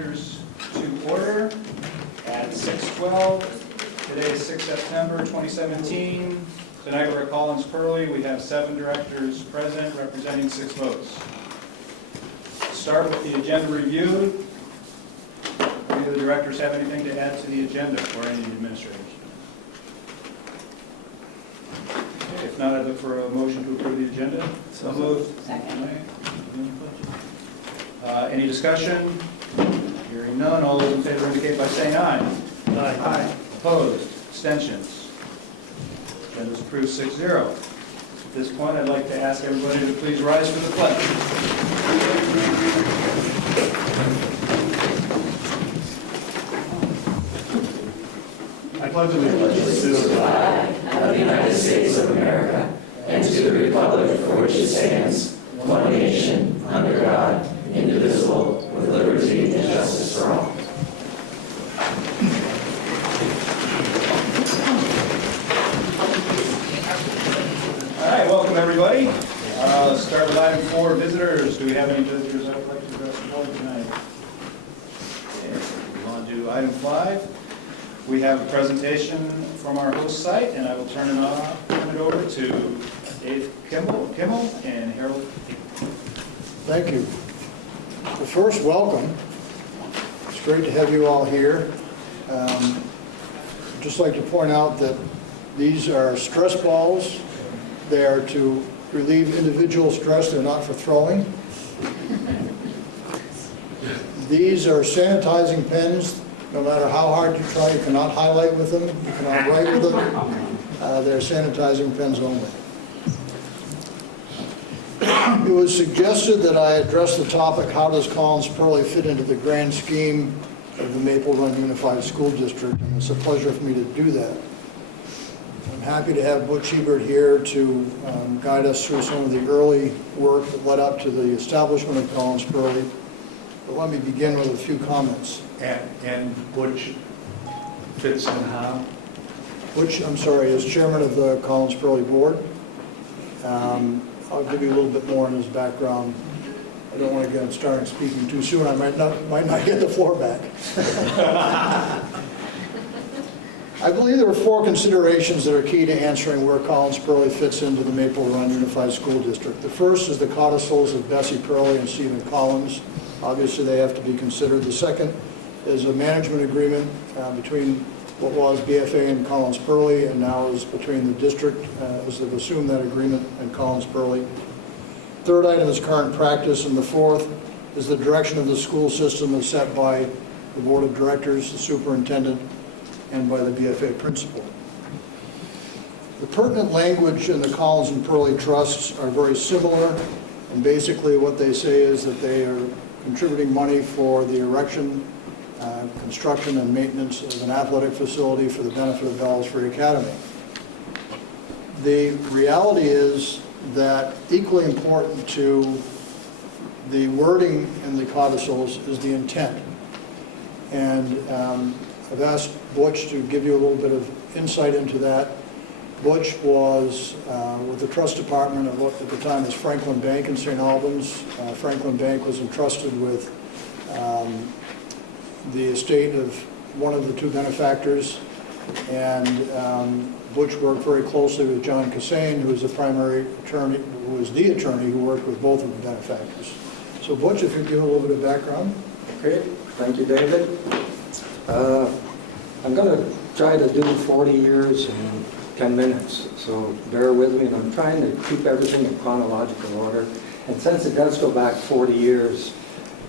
directors to order at 6:12. Today is 6 September 2017. Tonight we're at Collins Pearly. We have 7 directors present representing 6 votes. To start with the agenda review, do any of the directors have anything to add to the agenda or any of the administrators? Okay, if not, I'd look for a motion to approve the agenda. So moved. Second. Any discussion? Hearing none, all those in favor indicate by saying aye. Aye. Opposed? Abstentions? Agenda is approved 6-0. At this point, I'd like to ask everybody to please rise for the pledge. I pledge allegiance to the flag of the United States of America and to the republic for which it stands, one nation, under God, indivisible, with liberty and justice for all. All right, welcome everybody. Let's start with item 4, visitors. Do we have any visitors that would like to address the board tonight? Okay, we want to do item 5. We have a presentation from our host site, and I will turn it over to Dave Kimmel and Harold. Thank you. Well, first, welcome. It's great to have you all here. I'd just like to point out that these are stress balls. They are to relieve individual stress. They're not for throwing. These are sanitizing pens. No matter how hard you try, you cannot highlight with them. You cannot write with them. They're sanitizing pens only. It was suggested that I address the topic, how does Collins Pearly fit into the grand scheme of the Maple Run Unified School District? And it's a pleasure for me to do that. I'm happy to have Butch Ebert here to guide us through some of the early work that led up to the establishment of Collins Pearly. But let me begin with a few comments. And Butch fits in how? Butch, I'm sorry, is chairman of the Collins Pearly Board. I'll give you a little bit more on his background. I don't want to get him started speaking too soon. I might not get the floor back. I believe there are 4 considerations that are key to answering where Collins Pearly fits into the Maple Run Unified School District. The first is the codicils of Bessie Pearly and Stephen Collins. Obviously, they have to be considered. The second is a management agreement between what was BFA and Collins Pearly, and now is between the district, as they've assumed that agreement, and Collins Pearly. Third item is current practice, and the fourth is the direction of the school system is set by the board of directors, the superintendent, and by the BFA principal. The pertinent language in the Collins and Pearly trusts are very similar, and basically what they say is that they are contributing money for the erection, construction and maintenance of an athletic facility for the benefit of Bellows Free Academy. The reality is that equally important to the wording in the codicils is the intent. And I've asked Butch to give you a little bit of insight into that. Butch was with the trust department at what at the time was Franklin Bank in St. Albans. Franklin Bank was entrusted with the estate of one of the 2 benefactors, and Butch worked very closely with John Cassane, who was the primary attorney, who was the attorney who worked with both of the benefactors. So Butch, if you give a little bit of background. Okay, thank you, David. I'm going to try to do 40 years in 10 minutes, so bear with me, and I'm trying to keep everything in chronological order. And since it does go back 40 years,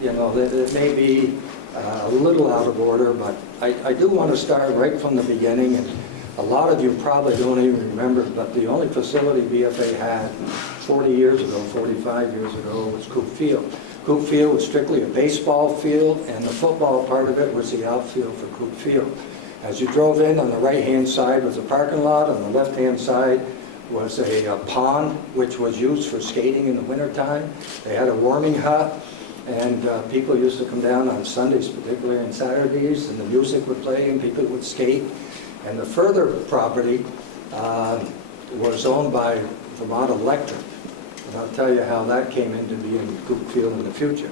you know, it may be a little out of order, but I do want to start right from the beginning. And a lot of you probably don't even remember, but the only facility BFA had 40 years ago, 45 years ago, was Coop Field. Coop Field was strictly a baseball field, and the football part of it was the outfield for Coop Field. As you drove in, on the right-hand side was a parking lot, on the left-hand side was a pond, which was used for skating in the wintertime. They had a warming hut, and people used to come down on Sundays, particularly on Saturdays, and the music would play and people would skate. And the further property was owned by Vermont Electric. And I'll tell you how that came into being Coop Field in the future.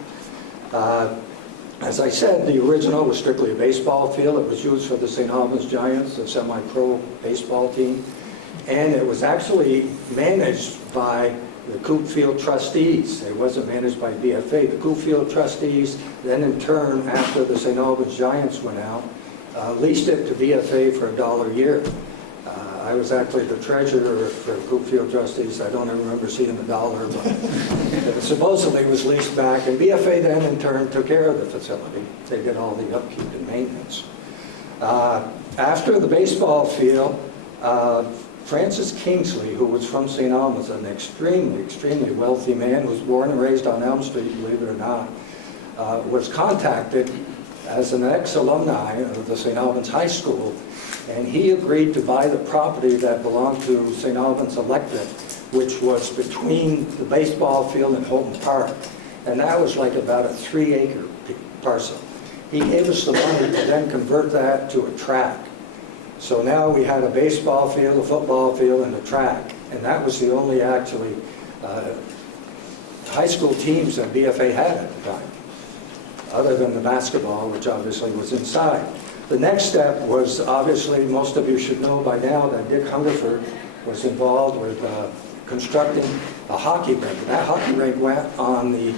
As I said, the original was strictly a baseball field. It was used for the St. Albans Giants, a semi-pro baseball team. And it was actually managed by the Coop Field trustees. It wasn't managed by BFA. The Coop Field trustees then in turn, after the St. Albans Giants went out, leased it to BFA for $1 a year. I was actually the treasurer for Coop Field trustees. I don't even remember seeing the dollar, but it supposedly was leased back. And BFA then in turn took care of the facility. They did all the upkeep and maintenance. After the baseball field, Francis Kingsley, who was from St. Albans, an extremely, extremely wealthy man who was born and raised on Elm Street, believe it or not, was contacted as an ex-alumni of the St. Albans High School, and he agreed to buy the property that belonged to St. Albans Electric, which was between the baseball field and Holton Park, and that was like about a 3-acre parcel. He gave us the money to then convert that to a track. So now we had a baseball field, a football field, and a track, and that was the only actually high school teams that BFA had at the time, other than the basketball, which obviously was inside. The next step was, obviously, most of you should know by now that Dick Hungerford was involved with constructing a hockey rink. That hockey rink went on the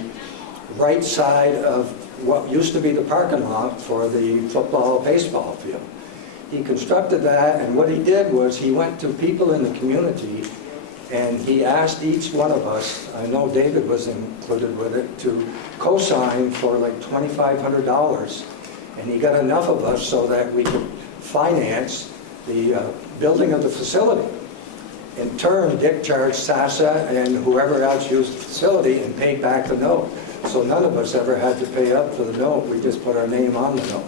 right side of what used to be the parking lot for the football, baseball field. He constructed that, and what he did was he went to people in the community and he asked each one of us, I know David was included with it, to co-sign for like $2,500. And he got enough of us so that we could finance the building of the facility. In turn, Dick charged SASA and whoever else used the facility and paid back the note. So none of us ever had to pay up for the note. We just put our name on the note.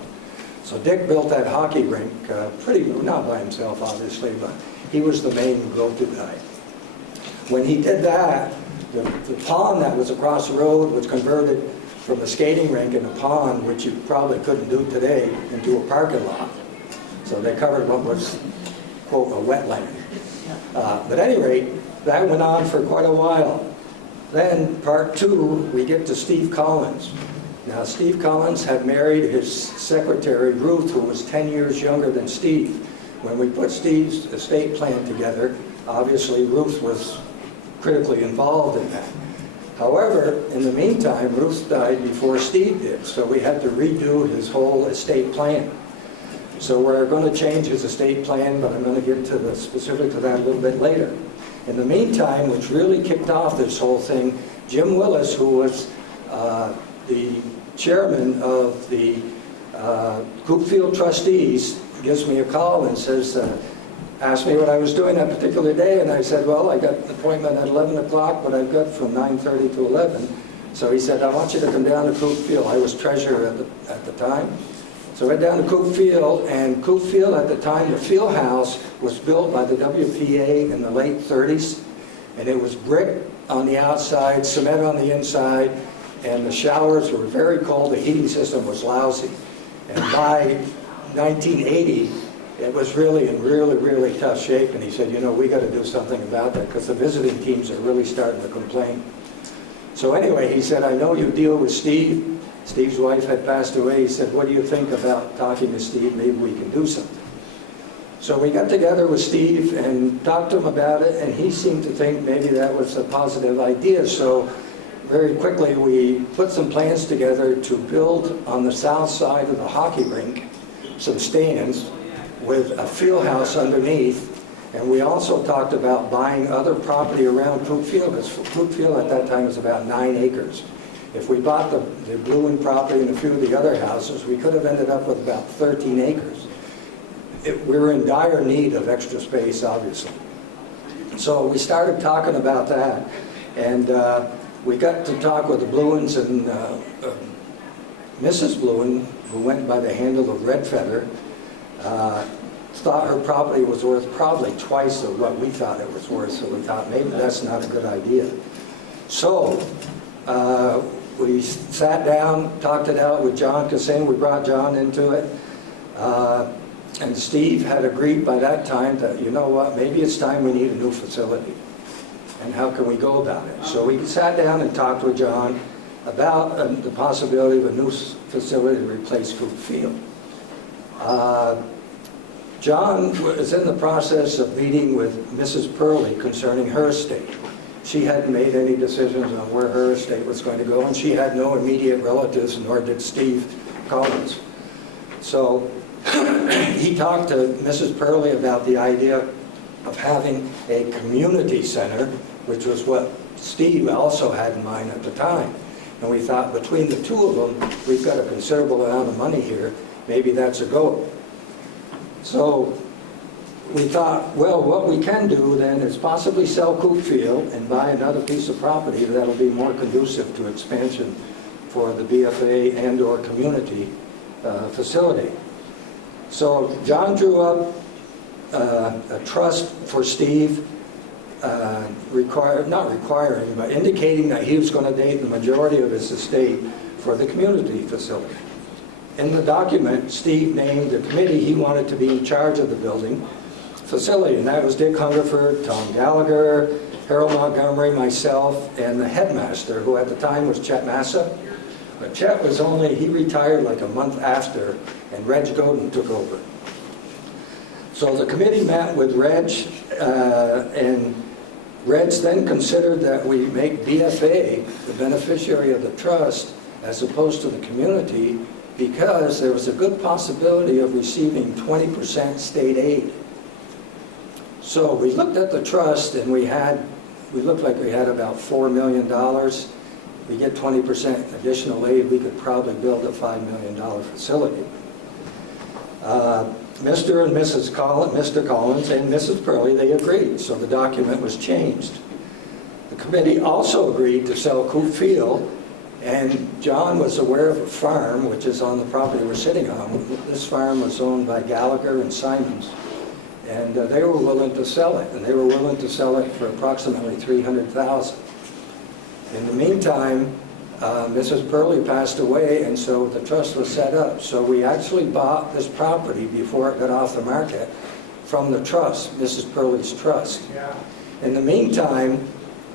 So Dick built that hockey rink, not by himself, obviously, but he was the main go-to guy. When he did that, the pond that was across the road was converted from a skating rink and a pond, which you probably couldn't do today, into a parking lot. So they covered what was, quote, a wetland. But at any rate, that went on for quite a while. Then, part two, we get to Steve Collins. Now, Steve Collins had married his secretary, Ruth, who was 10 years younger than Steve. When we put Steve's estate plan together, obviously Ruth was critically involved in that. However, in the meantime, Ruth died before Steve did, so we had to redo his whole estate plan. So we're going to change his estate plan, but I'm going to get to the specifics of that a little bit later. In the meantime, which really kicked off this whole thing, Jim Willis, who was the chairman of the Coop Field trustees, gives me a call and says, asked me what I was doing that particular day, and I said, well, I got an appointment at 11 o'clock, but I've got from 9:30 to 11. So he said, I want you to come down to Coop Field. I was treasurer at the time. So I went down to Coop Field, and Coop Field at the time, the field house was built by the WPA in the late 30s, and it was brick on the outside, cement on the inside, and the showers were very cold. The heating system was lousy. And by 1980, it was really in really, really tough shape, and he said, you know, we got to do something about that because the visiting teams are really starting to complain. So anyway, he said, I know you deal with Steve. Steve's wife had passed away. He said, what do you think about talking to Steve? Maybe we can do something. So we got together with Steve and talked to him about it, and he seemed to think maybe that was a positive idea. So very quickly we put some plans together to build on the south side of the hockey rink some stands with a field house underneath. And we also talked about buying other property around Coop Field, because Coop Field at that time was about 9 acres. If we bought the Bluen property and a few of the other houses, we could have ended up with about 13 acres. We were in dire need of extra space, obviously. So we started talking about that, and we got to talk with the Bluens, and Mrs. Bluen, who went by the handle of Red Feather, thought her property was worth probably twice of what we thought it was worth, so we thought maybe that's not a good idea. So we sat down, talked it out with John Cassin. We brought John into it. And Steve had agreed by that time that, you know what, maybe it's time we need a new facility. And how can we go about it? So we sat down and talked with John, about the possibility of a new facility to replace Coop Field. John was in the process of meeting with Mrs. Purley concerning her estate. She hadn't made any decisions on where her estate was going to go, and she had no immediate relatives, nor did Steve Collins. So he talked to Mrs. Purley about the idea of having a community center, which was what Steve also had in mind at the time. And we thought between the two of them, we've got a considerable amount of money here. Maybe that's a go. So we thought, well, what we can do then is possibly sell Coop Field and buy another piece of property that'll be more conducive to expansion for the BFA and/or community facility. So John drew up a trust for Steve, not requiring, but indicating that he was going to donate the majority of his estate for the community facility. In the document, Steve named the committee he wanted to be in charge of the building facility, and that was Dick Hungerford, Tom Gallagher, Harold Montgomery, myself, and the headmaster, who at the time was Chet Massa. But Chet he retired like a month after, and Reg Godin took over. So the committee met with Reg, and Reg then considered that we make BFA the beneficiary of the trust as opposed to the community, because there was a good possibility of receiving 20% state aid. So we looked at the trust, and we looked like we had about $4 million. We get 20% additional aid, we could probably build a $5 million facility. Mr. and Mrs. Mr. Collins and Mrs. Purley, they agreed, so the document was changed. The committee also agreed to sell Coop Field, and John was aware of a farm, which is on the property we're sitting on. This farm was owned by Gallagher and Simons, and they were willing to sell it, and they were willing to sell it for approximately $300,000. In the meantime, Mrs. Purley passed away, and so the trust was set up. So we actually bought this property before it got off the market from the trust, Mrs. Purley's trust. In the meantime,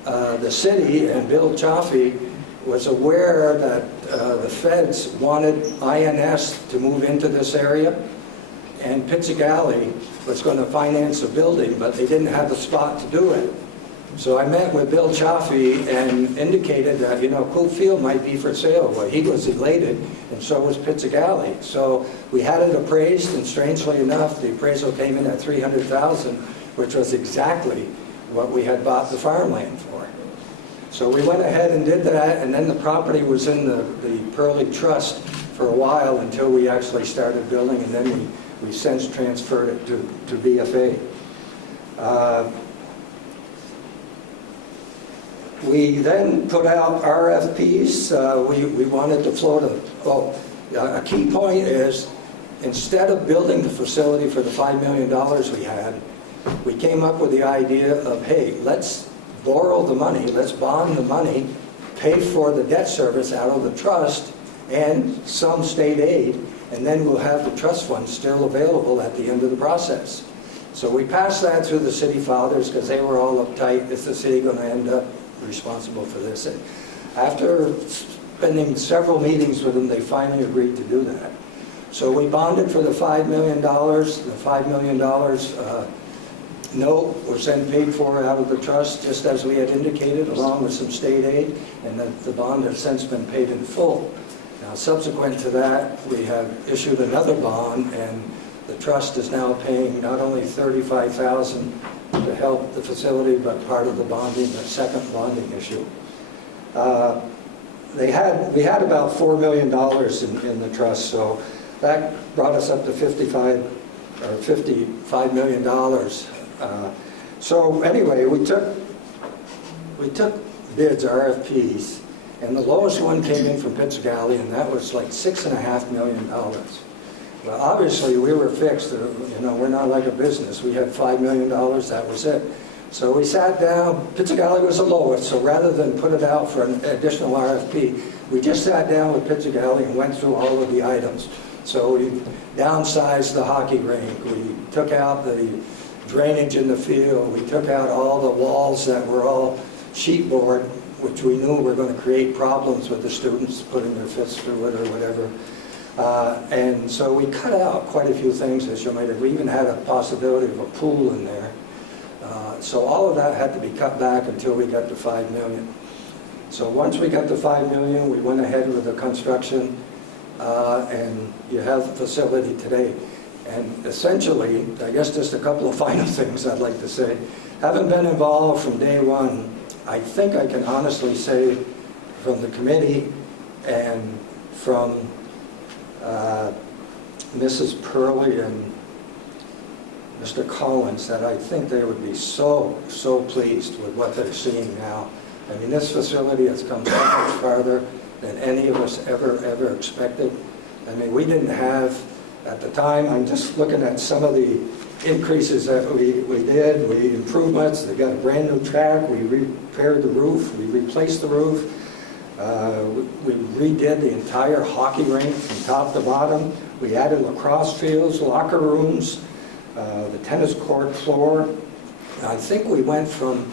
the city and Bill Chaffee was aware that the feds wanted INS to move into this area, and Pizzigalli was going to finance a building, but they didn't have the spot to do it. So I met with Bill Chaffee and indicated that, Coop Field might be for sale. Well, he was elated, and so was Pizzigalli. So we had it appraised, and strangely enough, the appraisal came in at $300,000, which was exactly what we had bought the farmland for. So we went ahead and did that, and then the property was in the Purley Trust for a while until we actually started building, and then we since transferred it to BFA. We then put out RFPs. We wanted to float a key point is, instead of building the facility for the $5 million we had, we came up with the idea of, hey, let's borrow the money, let's bond the money, pay for the debt service out of the trust and some state aid, and then we'll have the trust fund still available at the end of the process. So we passed that through the city fathers because they were all uptight. Is the city going to end up responsible for this? And after spending several meetings with them, they finally agreed to do that. So we bonded for the $5 million. The $5 million note was then paid for out of the trust, just as we had indicated, along with some state aid, and the bond has since been paid in full. Now, subsequent to that, we have issued another bond, and the trust is now paying not only $35,000 to help the facility, but part of the bonding, the second bonding issue. We had about $4 million in the trust, so that brought us up to $55 million. So anyway, we took bids, RFPs, and the lowest one came in from Pizzigalli, and that was like $6.5 million. Well, obviously, we were fixed. We're not like a business. We had $5 million. That was it. So we sat down. Pizzigalli was the lowest, so rather than put it out for an additional RFP, we just sat down with Pizzigalli and went through all of the items. So we downsized the hockey rink. We took out the drainage in the field. We took out all the walls that were all sheet board which we knew were going to create problems with the students putting their fists through it or whatever. And so we cut out quite a few things, as you might have. We even had a possibility of a pool in there. So all of that had to be cut back until we got to $5 million. So once we got to $5 million, we went ahead with the construction, and you have the facility today. And essentially, I guess just a couple of final things I'd like to say. Having been involved from day one, I think I can honestly say from the committee and from Mrs. Purley and Mr. Collins that I think they would be so pleased with what they're seeing now. I mean, this facility has come so much farther than any of us ever expected. I mean, we didn't have, at the time, I'm just looking at some of the increases that we did, improvements. They got a brand new track, we repaired the roof, we replaced the roof, we redid the entire hockey rink from top to bottom. We added lacrosse fields, locker rooms, the tennis court floor. I think we went from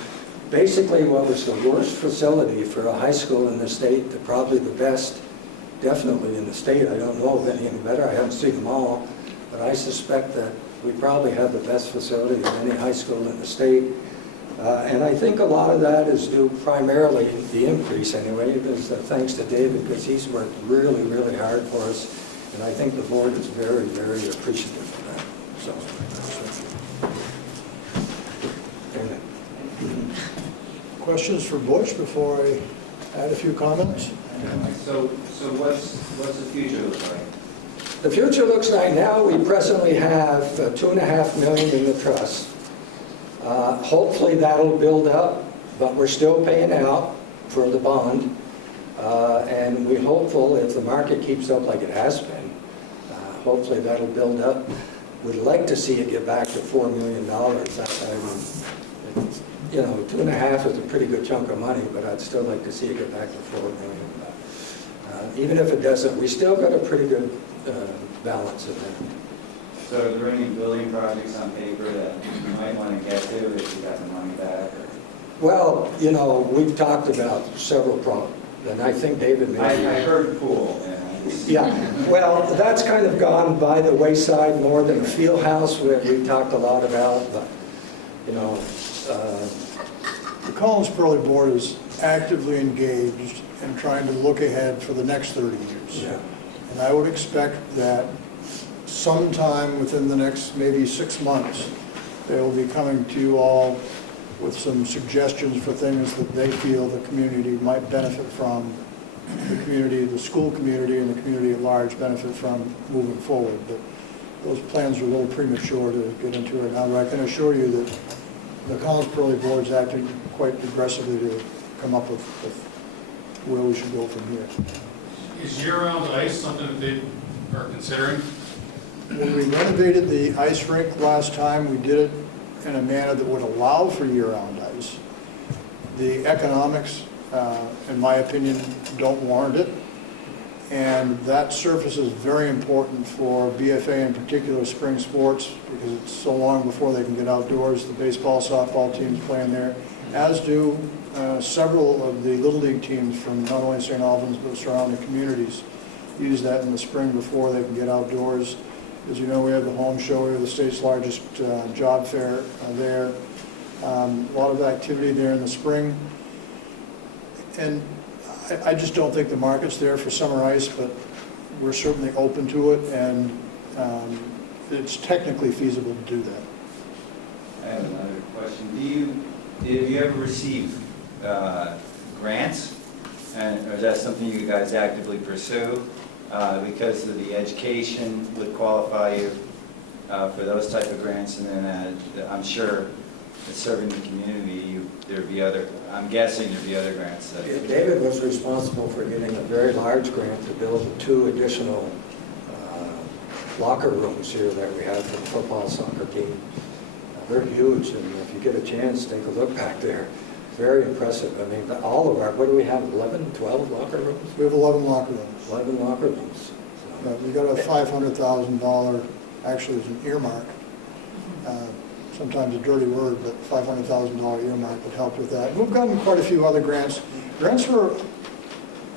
basically what was the worst facility for a high school in the state to probably the best, definitely in the state. I don't know of any better. I haven't seen them all, but I suspect that we probably have the best facility of any high school in the state. And I think a lot of that is due primarily, the increase anyway, is thanks to David, because he's worked really hard for us. And I think the board is very appreciative of that. So, Questions for Butch before I add a few comments? So what's the future look like? the future looks like now we presently have $2.5 million in the trust. Hopefully that'll build up, but we're still paying out for the bond. And we're hopeful if the market keeps up like it has been, hopefully that'll build up. We'd like to see it get back to $4 million. You know, 2.5 is a pretty good chunk of money, but I'd still like to see it get back to $4 million. Even if it doesn't, we still got a pretty good balance in there. So are there any building projects on paper that you might want to get to if you got the money back? Or? Well, you know, we've talked about several problems, and I think David maybe... I heard pool. Yeah, well, that's kind of gone by the wayside more than a field house, which we talked a lot about, but, you know... The Collins Pearly Board is actively engaged in trying to look ahead for the next 30 years. Yeah. And I would expect that sometime within the next maybe 6 months, they will be coming to you all with some suggestions for things that they feel the community might benefit from, the community, the school community, and the community at large benefit from moving forward. But those plans are a little premature to get into it now, but I can assure you that the Collins Pearly Board is acting quite aggressively to come up with where we should go from here. Is year-round ice something that they are considering? When we renovated the ice rink last time, we did it in a manner that would allow for year-round ice. The economics, in my opinion, don't warrant it. And that surface is very important for BFA, in particular spring sports, because it's so long before they can get outdoors. The baseball, softball teams play in there, as do several of the Little League teams from not only St. Albans but surrounding communities. Use that in the spring before they can get outdoors. As you know, we have the home show, we have the state's largest job fair there. A lot of activity there in the spring. And I just don't think the market's there for summer ice, but we're certainly open to it, and it's technically feasible to do that. I have another question. Did you ever receive grants? And or is that something you guys actively pursue? Because of the education would qualify you for those type of grants, and then I'm sure serving the community, there'd be other, I'm guessing there'd be other grants. David was responsible for getting a very large grant to build 2 additional locker rooms here that we have for the football soccer team. They're huge, and if you get a chance, take a look back there. Very impressive. I mean, all of our, what do we have, 11, 12 locker rooms? We have 11 locker rooms. 11 locker rooms. We got a $500,000, actually it's an earmark, sometimes a dirty word, but $500,000 earmark would help with that. We've gotten quite a few other grants. Grants were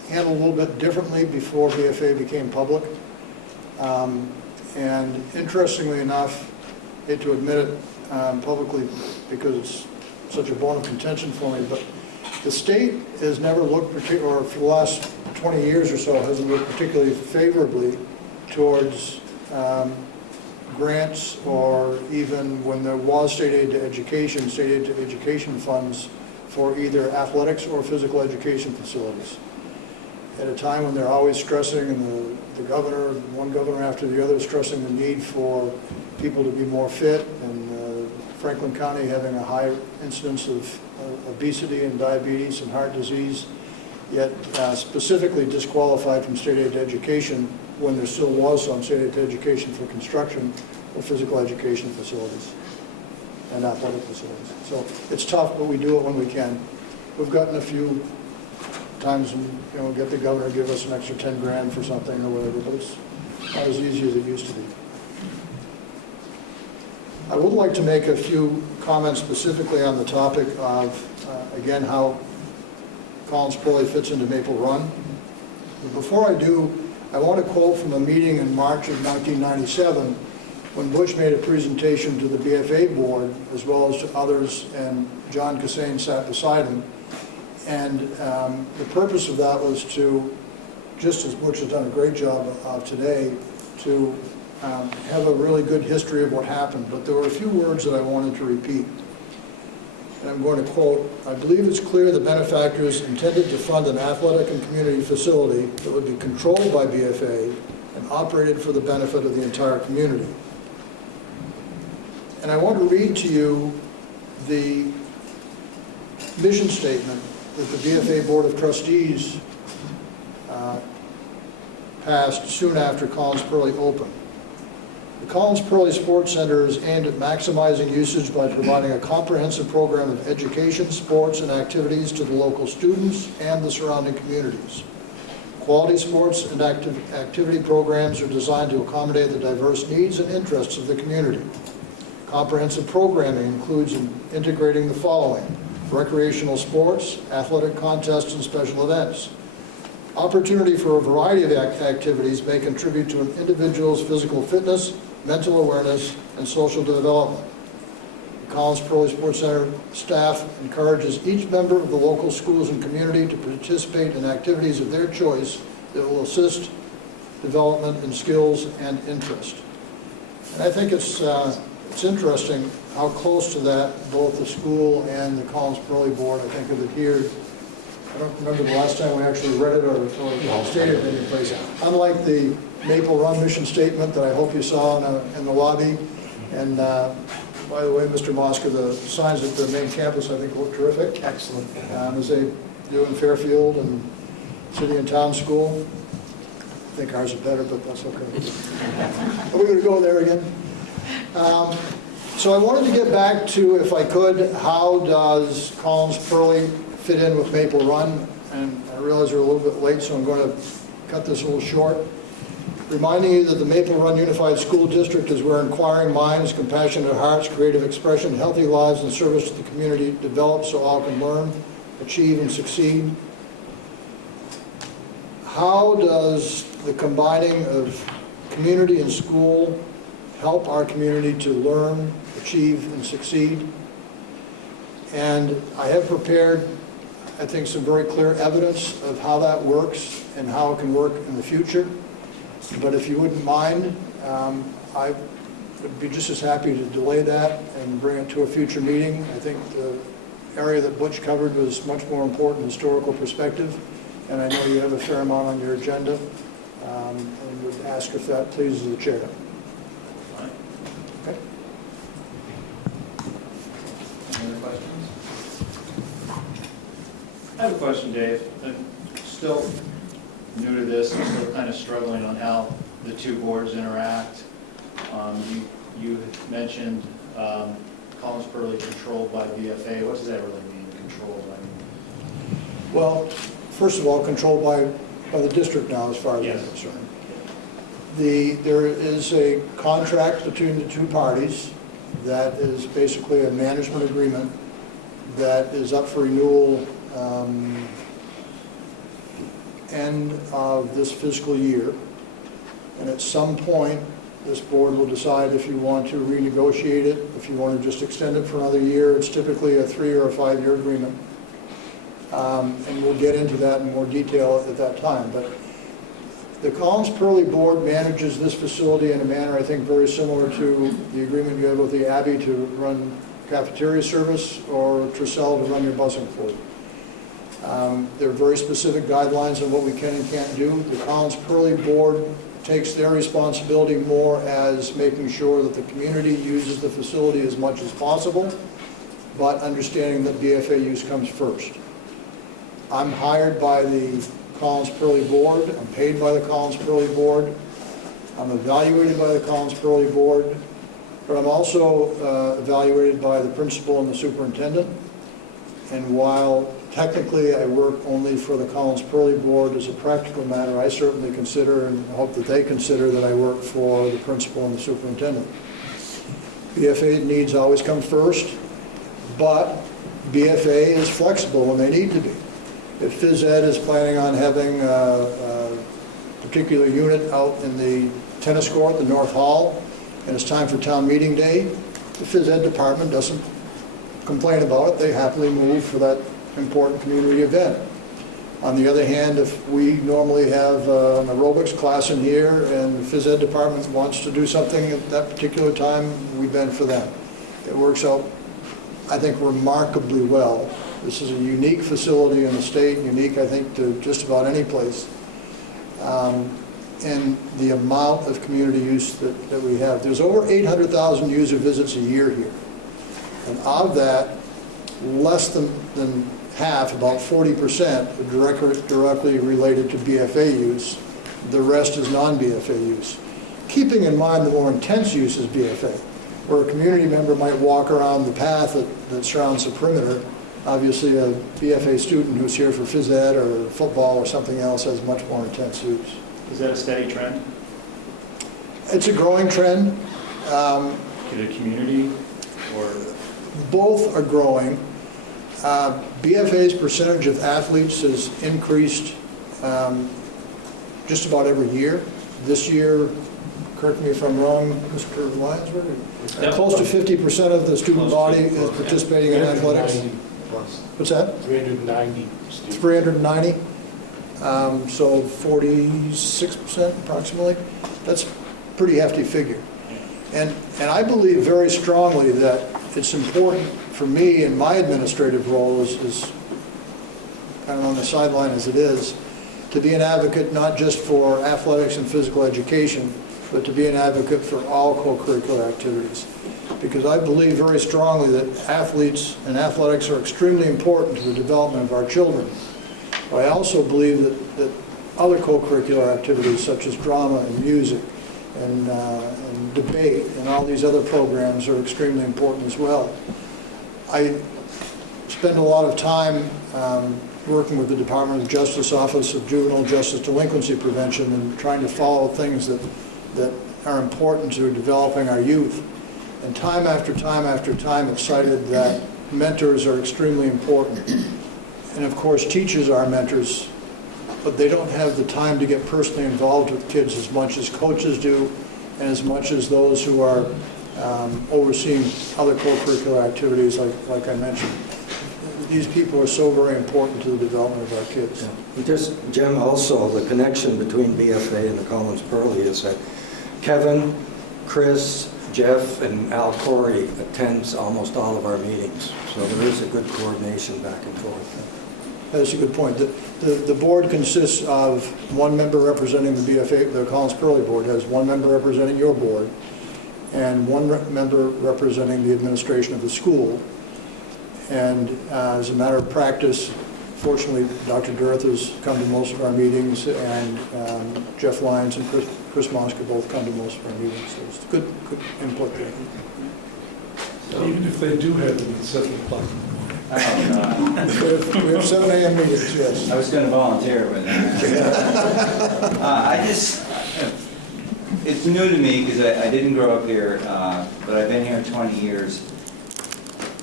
handled a little bit differently before BFA became public. And interestingly enough, hate to admit it publicly because it's such a bone of contention for me, but the state has never looked or for the last 20 years or so, hasn't looked particularly favorably towards grants, or even when there was state aid to education funds for either athletics or physical education facilities. At a time when they're always stressing, and the governor, one governor after the other, stressing the need for people to be more fit, and Franklin County having a high incidence of obesity and diabetes and heart disease, yet specifically disqualified from state aid to education when there still was some state aid to education for construction or physical education facilities and athletic facilities. So it's tough, but we do it when we can. We've gotten a few times, get the governor to give us an extra 10 grand for something or whatever, but it's not as easy as it used to be. I would like to make a few comments specifically on the topic of, again, how Collins Pearly fits into Maple Run. But before I do, I want to quote from a meeting in March of 1997 when Butch made a presentation to the BFA board, as well as to others, and John Cassane sat beside him. And the purpose of that was to, just as Butch has done a great job of today, to have a really good history of what happened. But there were a few words that I wanted to repeat. And I'm going to quote, "I believe it's clear the benefactors intended to fund an athletic and community facility that would be controlled by BFA and operated for the benefit of the entire community." And I want to read to you the mission statement that the BFA Board of Trustees passed soon after Collins Pearly opened. "The Collins Pearly Sports Center is aimed at maximizing usage by providing a comprehensive program of education, sports, and activities to the local students and the surrounding communities. Quality sports and activity programs are designed to accommodate the diverse needs and interests of the community. Comprehensive programming includes integrating the following: recreational sports, athletic contests, and special events. Opportunity for a variety of activities may contribute to an individual's physical fitness, mental awareness, and social development. The Collins Pearly Sports Center staff encourages each member of the local schools and community to participate in activities of their choice that will assist development in skills and interest." And I think it's interesting how close to that both the school and the Collins Pearly Board, I think, have adhered. I don't remember the last time we actually read it or stated it in any place. Unlike the Maple Run mission statement that I hope you saw in the lobby. And by the way, Mr. Mosca, the signs at the main campus I think look terrific. Excellent. As they do in Fairfield and City and Town School. I think ours are better, but that's okay. Are we going to go there again? So I wanted to get back to, if I could, how does Collins Pearly fit in with Maple Run? And I realize we're a little bit late, so I'm going to cut this a little short. Reminding you that the Maple Run Unified School District is where inquiring minds, compassionate hearts, creative expression, healthy lives, and service to the community develop so all can learn, achieve, and succeed. How does the combining of community and school help our community to learn, achieve, and succeed? And I have prepared, I think, some very clear evidence of how that works and how it can work in the future. But if you wouldn't mind, I would be just as happy to delay that and bring it to a future meeting. I think the area that Butch covered was much more important historical perspective, and I know you have a fair amount on your agenda, and would ask if that pleases the chair. Okay. Any other questions? I have a question, Dave. I'm still new to this. I'm still kind of struggling on how the two boards interact. You mentioned Collins Pearly controlled by BFA. What does that really mean, controlled? Well, first of all, controlled by the district now, as far as Yes. I'm concerned. There is a contract between the two parties, that is basically a management agreement that is up for renewal end of this fiscal year. And at some point, this board will decide if you want to renegotiate it, if you want to just extend it for another year. It's typically a 3 or a 5 year agreement. And we'll get into that in more detail at that time. But the Collins-Pearly Board manages this facility in a manner, I think, very similar to the agreement you have with the Abbey to run cafeteria service or Tricell to run your busing fleet. There are very specific guidelines on what we can and can't do. The Collins-Pearly Board takes their responsibility more as making sure that the community uses the facility as much as possible, but understanding that BFA use comes first. I'm hired by the Collins-Pearly Board, I'm paid by the Collins-Pearly Board, I'm evaluated by the Collins-Pearly Board, but I'm also evaluated by the principal and the superintendent. And while technically I work only for the Collins-Pearly Board, as a practical matter, I certainly consider and hope that they consider that I work for the principal and the superintendent. BFA needs always come first, but BFA is flexible when they need to be. If phys ed is planning on having a particular unit out in the tennis court, the North Hall, and it's time for town meeting day, the phys ed department doesn't complain about it. They happily move for that important community event. On the other hand, if we normally have an aerobics class in here and the phys ed department wants to do something at that particular time, we bend for them. It works out, I think, remarkably well. This is a unique facility in the state, unique, I think, to just about any place. And the amount of community use that we have. There's over 800,000 user visits a year here. And of that, less than half, about 40%, are directly related to BFA use. The rest is non-BFA use. Keeping in mind the more intense use is BFA, where a community member might walk around the path that surrounds the perimeter. Obviously, a BFA student who's here for phys ed or football or something else has much more intense use. Is that a steady trend? It's a growing trend. To the community, or? Both are growing. BFA's percentage of athletes has increased just about every year. This year, correct me if I'm wrong, Mr. Lyons, Yep. close to 50% of the student body is participating in athletics. 390 plus. What's that? 390 It's students. 390, so 46% approximately. That's a pretty hefty figure. And I believe very strongly that it's important for me in my administrative role as kind of on the sideline as it is, to be an advocate not just for athletics and physical education, but to be an advocate for all co-curricular activities. Because I believe very strongly that athletes and athletics are extremely important to the development of our children. But I also believe that other co-curricular activities such as drama and music and debate and all these other programs are extremely important as well. I spend a lot of time working with the Department of Justice Office of Juvenile Justice Delinquency Prevention and trying to follow things that are important to developing our youth. And time after time after time have cited that mentors are extremely important. And of course, teachers are mentors, but they don't have the time to get personally involved with kids as much as coaches do and as much as those who are overseeing other co-curricular activities like I mentioned. These people are so very important to the development of our kids. Yeah. Just, Jim, also the connection between BFA and the Collins-Pearly is that Kevin, Chris, Jeff, and Al Corey attends almost all of our meetings. So there is a good coordination back and forth. That's a good point. The board consists of one member representing the BFA, the Collins-Pearly Board has one member representing your board, and one member representing the administration of the school. And as a matter of practice, fortunately, Dr. Durth has come to most of our meetings, and Jeff Lyons and Chris Moska both come to most of our meetings. So it's good input there. Even if they do have them at 7 o'clock. We have 7 a.m. meetings, yes. I was going to volunteer, but it's new to me because I didn't grow up here, but I've been here 20 years.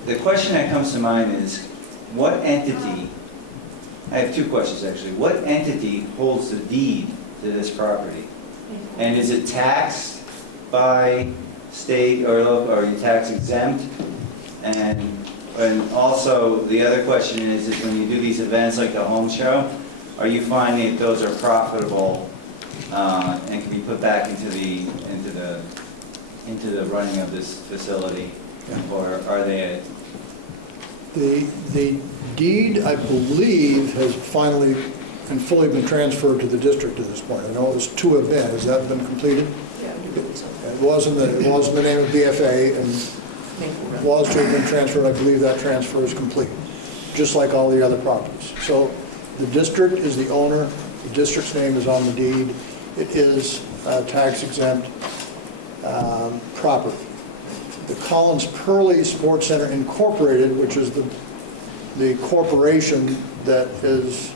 The question that comes to mind is, what entity, I have two questions actually, what entity holds the deed to this property? And is it taxed by state or local, or are you tax exempt? And also, the other question is when you do these events like the home show, are you finding that those are profitable and can be put back into the running of this facility, or are they? The deed, I believe, has finally and fully been transferred to the district at this point. I know it was to have been. Has that been completed? Yeah. It was in the name of BFA, and was to have been transferred. I believe that transfer is complete, just like all the other properties. So the district is the owner. The district's name is on the deed. It is tax exempt property. The Collins Pearly Sports Center Incorporated, which is the corporation that is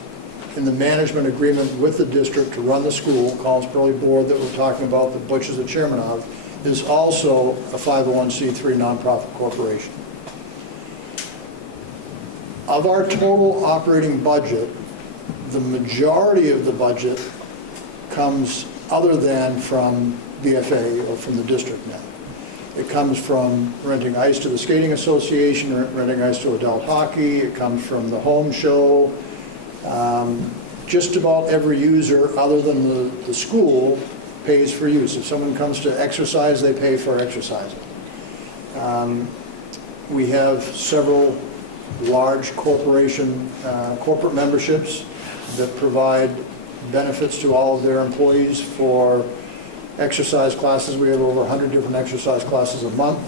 in the management agreement with the district to run the school, Collins Pearly Board that we're talking about, that Butch is the chairman of, is also a 501c3 nonprofit corporation. Of our total operating budget, the majority of the budget comes other than from BFA or from the district now. It comes from renting ice to the Skating Association, renting ice to adult hockey. It comes from the home show. Just about every user other than the school pays for use. If someone comes to exercise, they pay for exercising. We have several large corporate memberships that provide benefits to all of their employees for exercise classes. We have over 100 different exercise classes a month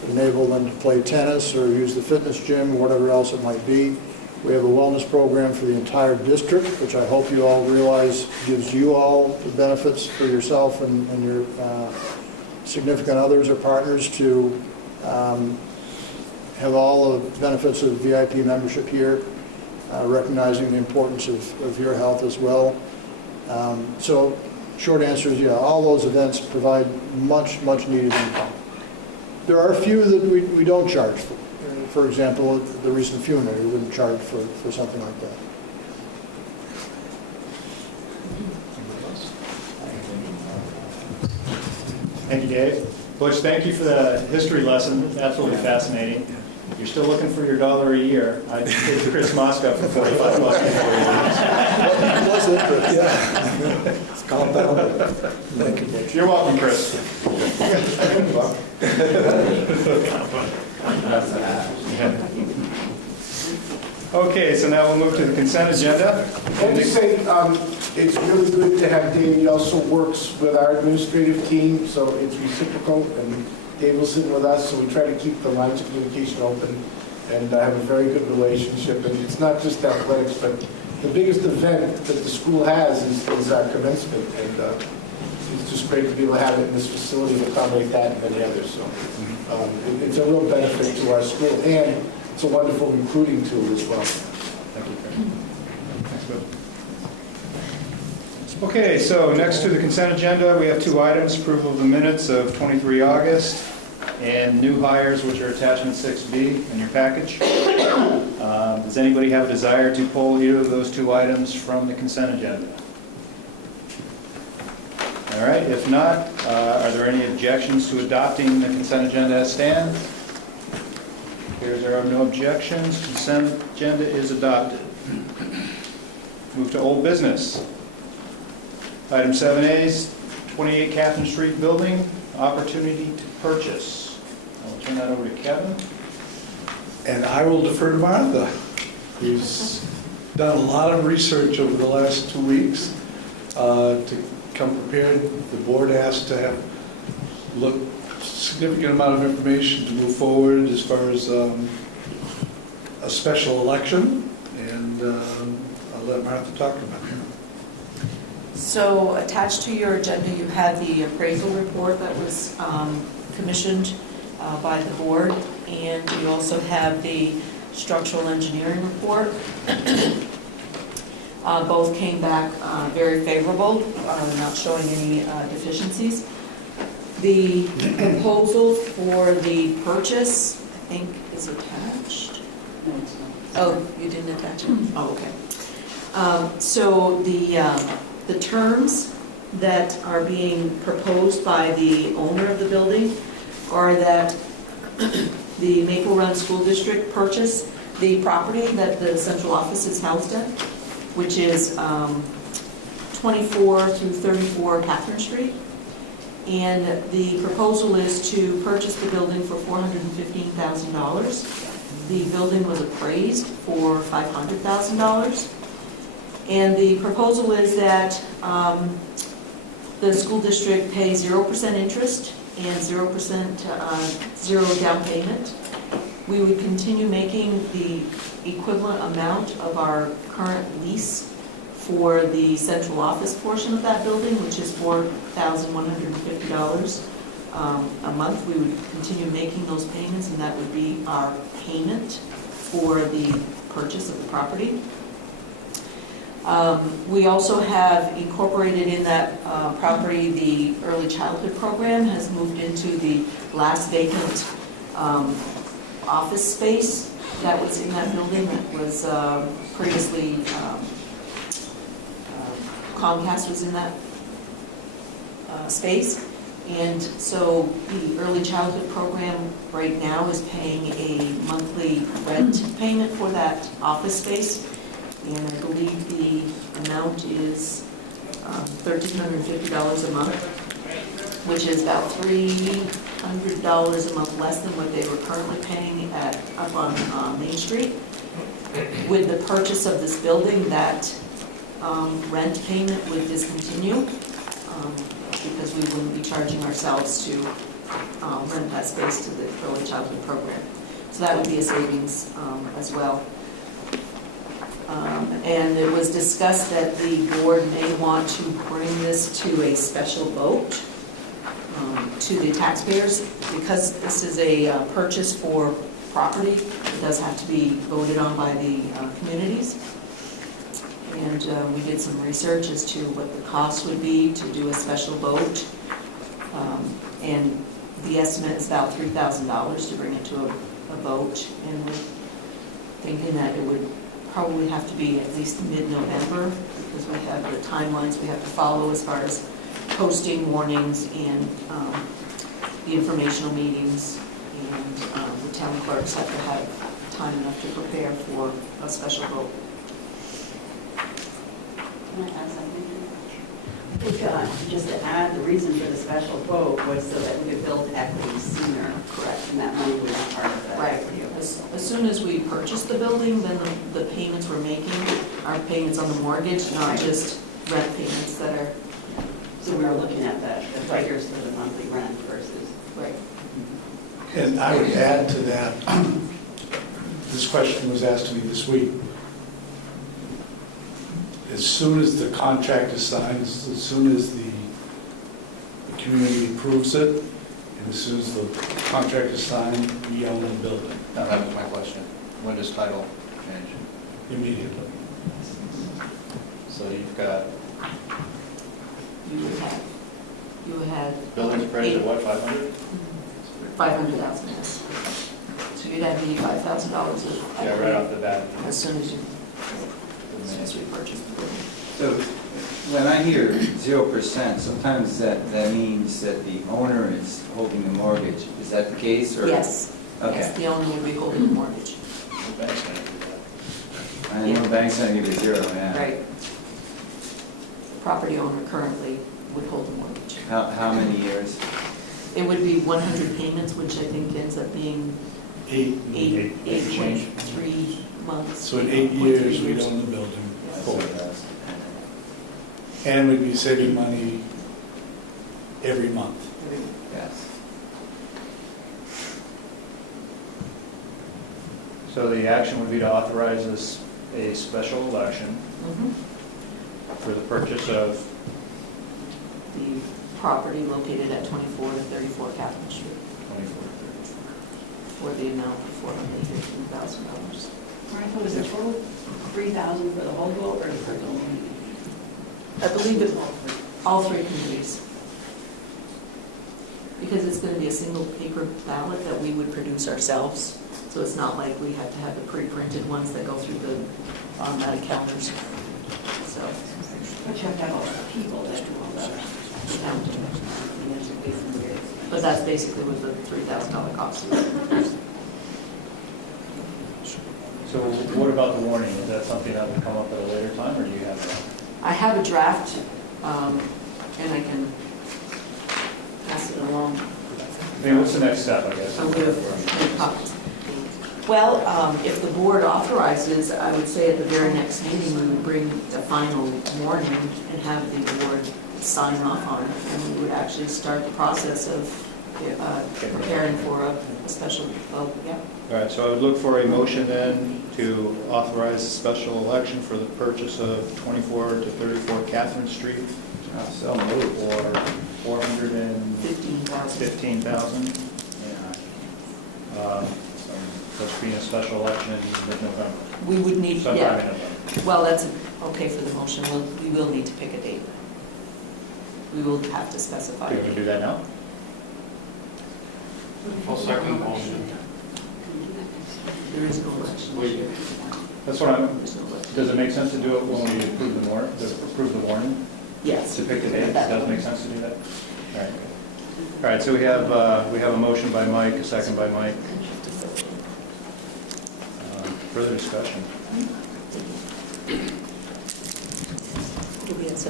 that enable them to play tennis or use the fitness gym or whatever else it might be. We have a wellness program for the entire district, which I hope you all realize gives you all the benefits for yourself and your significant others or partners to have all the benefits of VIP membership here, recognizing the importance of your health as well. So short answer is, yeah, all those events provide much, much needed income. There are a few that we don't charge for. For example, the recent funeral, we wouldn't charge for something like that. Thank you, Dave. Butch, thank you for the history lesson. Absolutely fascinating. You're still looking for your $1 a year. I paid Chris Mosca for $45 before he What's it, Chris? Yeah. It's compounded. Thank you, Butch. You're welcome, Chris. Okay, so now we'll move to the consent agenda. And to say, it's really good to have Dave. He also works with our administrative team, so it's reciprocal, and Dave will sit with us, so we try to keep the lines of communication open and have a very good relationship. And it's not just athletics, but the biggest event that the school has is our commencement, and it's just great to be able to have it in this facility and accommodate that and many others. So it's a real benefit to our school, and it's a wonderful recruiting tool as well. Thank you, Chris. Okay, so next to the consent agenda, we have two items: approval of the minutes of 23 August and new hires, which are attachment 6B in your package. Does anybody have a desire to pull either of those two items from the consent agenda? All right, if not, are there any objections to adopting the consent agenda as stands? Here there are no objections. Consent agenda is adopted. Move to old business. Item 7A is 28 Catherine Street building, opportunity to purchase. I'll turn that over to Kevin. And I will defer to Martha, who's done a lot of research over the last 2 weeks to come prepared. The board asked to have significant amount of information to move forward as far as a special election, and I'll let Martha talk about it. So attached to your agenda, you had the appraisal report that was commissioned by the board, and you also have the structural engineering report. Both came back very favorable, not showing any deficiencies. The proposal for the purchase, I think, is attached. No, it's not. Oh, you didn't attach it? Oh, okay. So the terms that are being proposed by the owner of the building are that the Maple Run School District purchase the property that the central office is housed in, which is 24 through 34 Catherine Street. And the proposal is to purchase the building for $415,000. The building was appraised for $500,000. And the proposal is that the school district pay 0% interest and 0% zero down payment. We would continue making the equivalent amount of our current lease for the central office portion of that building, which is $4,150 a month. We would continue making those payments, and that would be our payment for the purchase of the property. We also have incorporated in that property the early childhood program has moved into the last vacant office space that was in that building that was previously Comcast was in that space. And so the early childhood program right now is paying a monthly rent payment for that office space. And I believe the amount is $1,350 a month, which is about $300 a month less than what they were currently paying up on Main Street. With the purchase of this building, that rent payment would discontinue because we wouldn't be charging ourselves to rent that space to the early childhood program. So that would be a savings as well. And it was discussed that the board may want to bring this to a special vote to the taxpayers. Because this is a purchase for property, it does have to be voted on by the communities. And we did some research as to what the cost would be to do a special vote. And the estimate is about $3,000 to bring it to a vote. And we're thinking that it would probably have to be at least mid-November, because we have the timelines we have to follow as far as posting warnings and the informational meetings, and the town clerks have to have time enough to prepare for a special vote. Can I add something? I think, just to add, the reason for the special vote was so that we could build equity sooner. Correct. And that money was part of that. Right. As soon as we purchase the building, then the payments we're making are payments on the mortgage, not just rent payments that are. So we were looking at the figures for the monthly rent versus. Right. And I would add to that, this question was asked to me this week. As soon as the contract is signed, as soon as the community approves it, and as soon as the contract is signed, we own the building That was my question. When does title change? immediately. So you've got You would have. buildings appraised at what, 500? 500,000, yes. So you'd have $85,000 of. Yeah, right off the bat. As soon as we purchase the building. So when I hear 0%, sometimes that means that the owner is holding the mortgage. Is that the case, or? Yes. Okay. Yes, the owner would be holding the mortgage. The bank's gonna do that. I know the bank's gonna give you 0, yeah. Right. The property owner currently would hold the mortgage. How many years? It would be 100 payments, which I think ends up being 8.3 months. So in 8 years, we'd own the building. That's what it does. And we'd be saving money every month. Yes. So the action would be to authorize this a special election Mhm. for the purchase of, The property located at 24 to 34 Catherine Street 24. for the amount of $415,000. Martha, was the total 3,000 for the whole vote or for the only? I believe it's all three committees. Because it's going to be a single paper ballot that we would produce ourselves. So it's not like we have to have the pre-printed ones that go through the automatic counters. So, But you have to have all the people that do all the counting. And there's a big weird. but that's basically what the $3,000 cost is. So what about the warning? Is that something that would come up at a later time, or do you have that? I have a draft, and I can pass it along. I mean, what's the next step, I guess? I would have copies. Well, if the board authorizes, I would say at the very next meeting, we would bring the final warning and have the board sign off on it. And we would actually start the process of preparing for a special vote, yeah. All right, so I would look for a motion then to authorize a special election for the purchase of 24 to 34 Catherine Street So moved. for $415,000. 15,000. Yeah. That's being a special election in mid-November. We would need, Sometime in yeah, November. well, that's okay for the motion. We will need to pick a date. We will have to specify. Do you want to do that now? I'll second the motion. There is no election. Wait. That's what I'm, There's no election. does it make sense to do it when we approve the warning? Yes. To pick the date? Does it make sense to do that? All right. All right, so we have a motion by Mike, a second by Mike. Further discussion?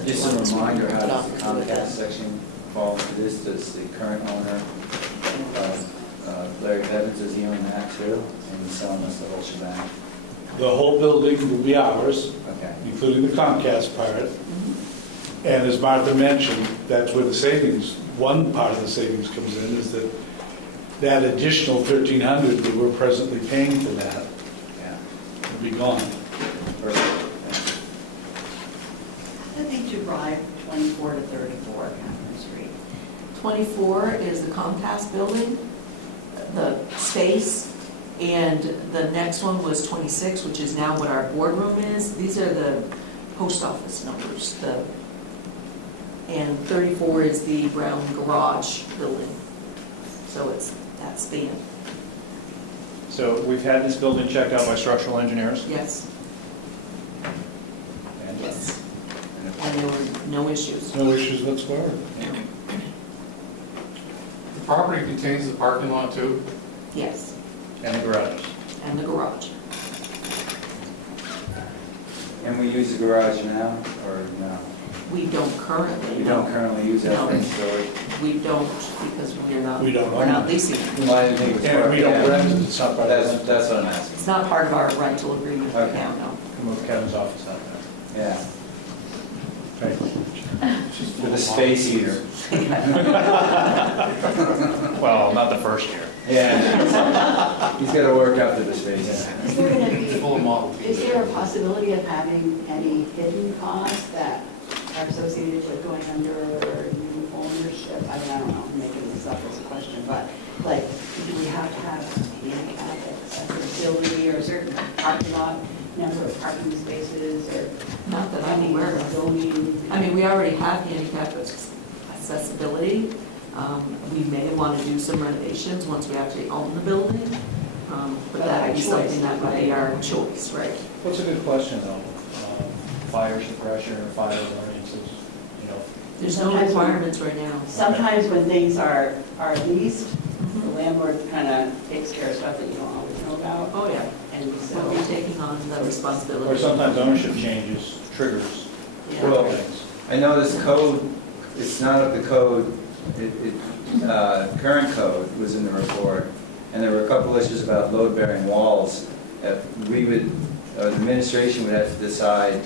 Just a reminder, how does the Comcast section fall into this? Does the current owner, Larry Evans, is he own that too? And he's selling us the whole shebang? The whole building will be ours, Okay. including the Comcast part. And as Martha mentioned, that's where the savings, one part of the savings comes in, is that additional $1,300 that we're presently paying for that Yeah. will be gone. Perfect. I think to drive 24 to 34 Catherine Street. 24 is the Comcast building, the space, and the next one was 26, which is now what our boardroom is. These are the post office numbers. And 34 is the brown garage building. So it's that span. So we've had this building checked out by structural engineers. Yes, And yes. And there were no issues. No issues whatsoever. The property contains the parking lot too? Yes, and the garages. and the garage. And we use the garage now, or no? We don't currently. We no. don't currently use that No. for storage? We don't, because We don't we're own not it. leasing it. Well, I didn't think it was And part we of don't that. rent it, it's not part of That's, it. that's what I'm asking. It's not part of our rental agreement right Okay. now, no. Move Kevin's office out there. Yeah. Right. For the space heater. Well, not the first year. Yeah. He's got to work out to the space. Is there going to be, Full model. is there a possibility of having any hidden costs that are associated with going under new ownership? I mean, I don't know, I'm making this up as a question, but like, do we have to have a handicap accessibility or a certain parking lot, number of parking spaces, or Not that I'm aware of. zoning? I mean, we already have handicap accessibility. We may want to do some renovations once we actually own the building. But that would be something that would be our choice, right? What's a good question, though? Fire suppression or fire variances, you know? There's no Sometimes when- requirements right now. Sometimes when things are leased, the Mhm. landlord kind of takes care of stuff that you don't always know about. Oh, yeah. And So we'll be so, taking on the responsibility. Or sometimes ownership changes, triggers Yeah. Well, things. I know this code, it's not of the code, current code was in the report, and there were a couple issues about load-bearing walls. The administration would have to decide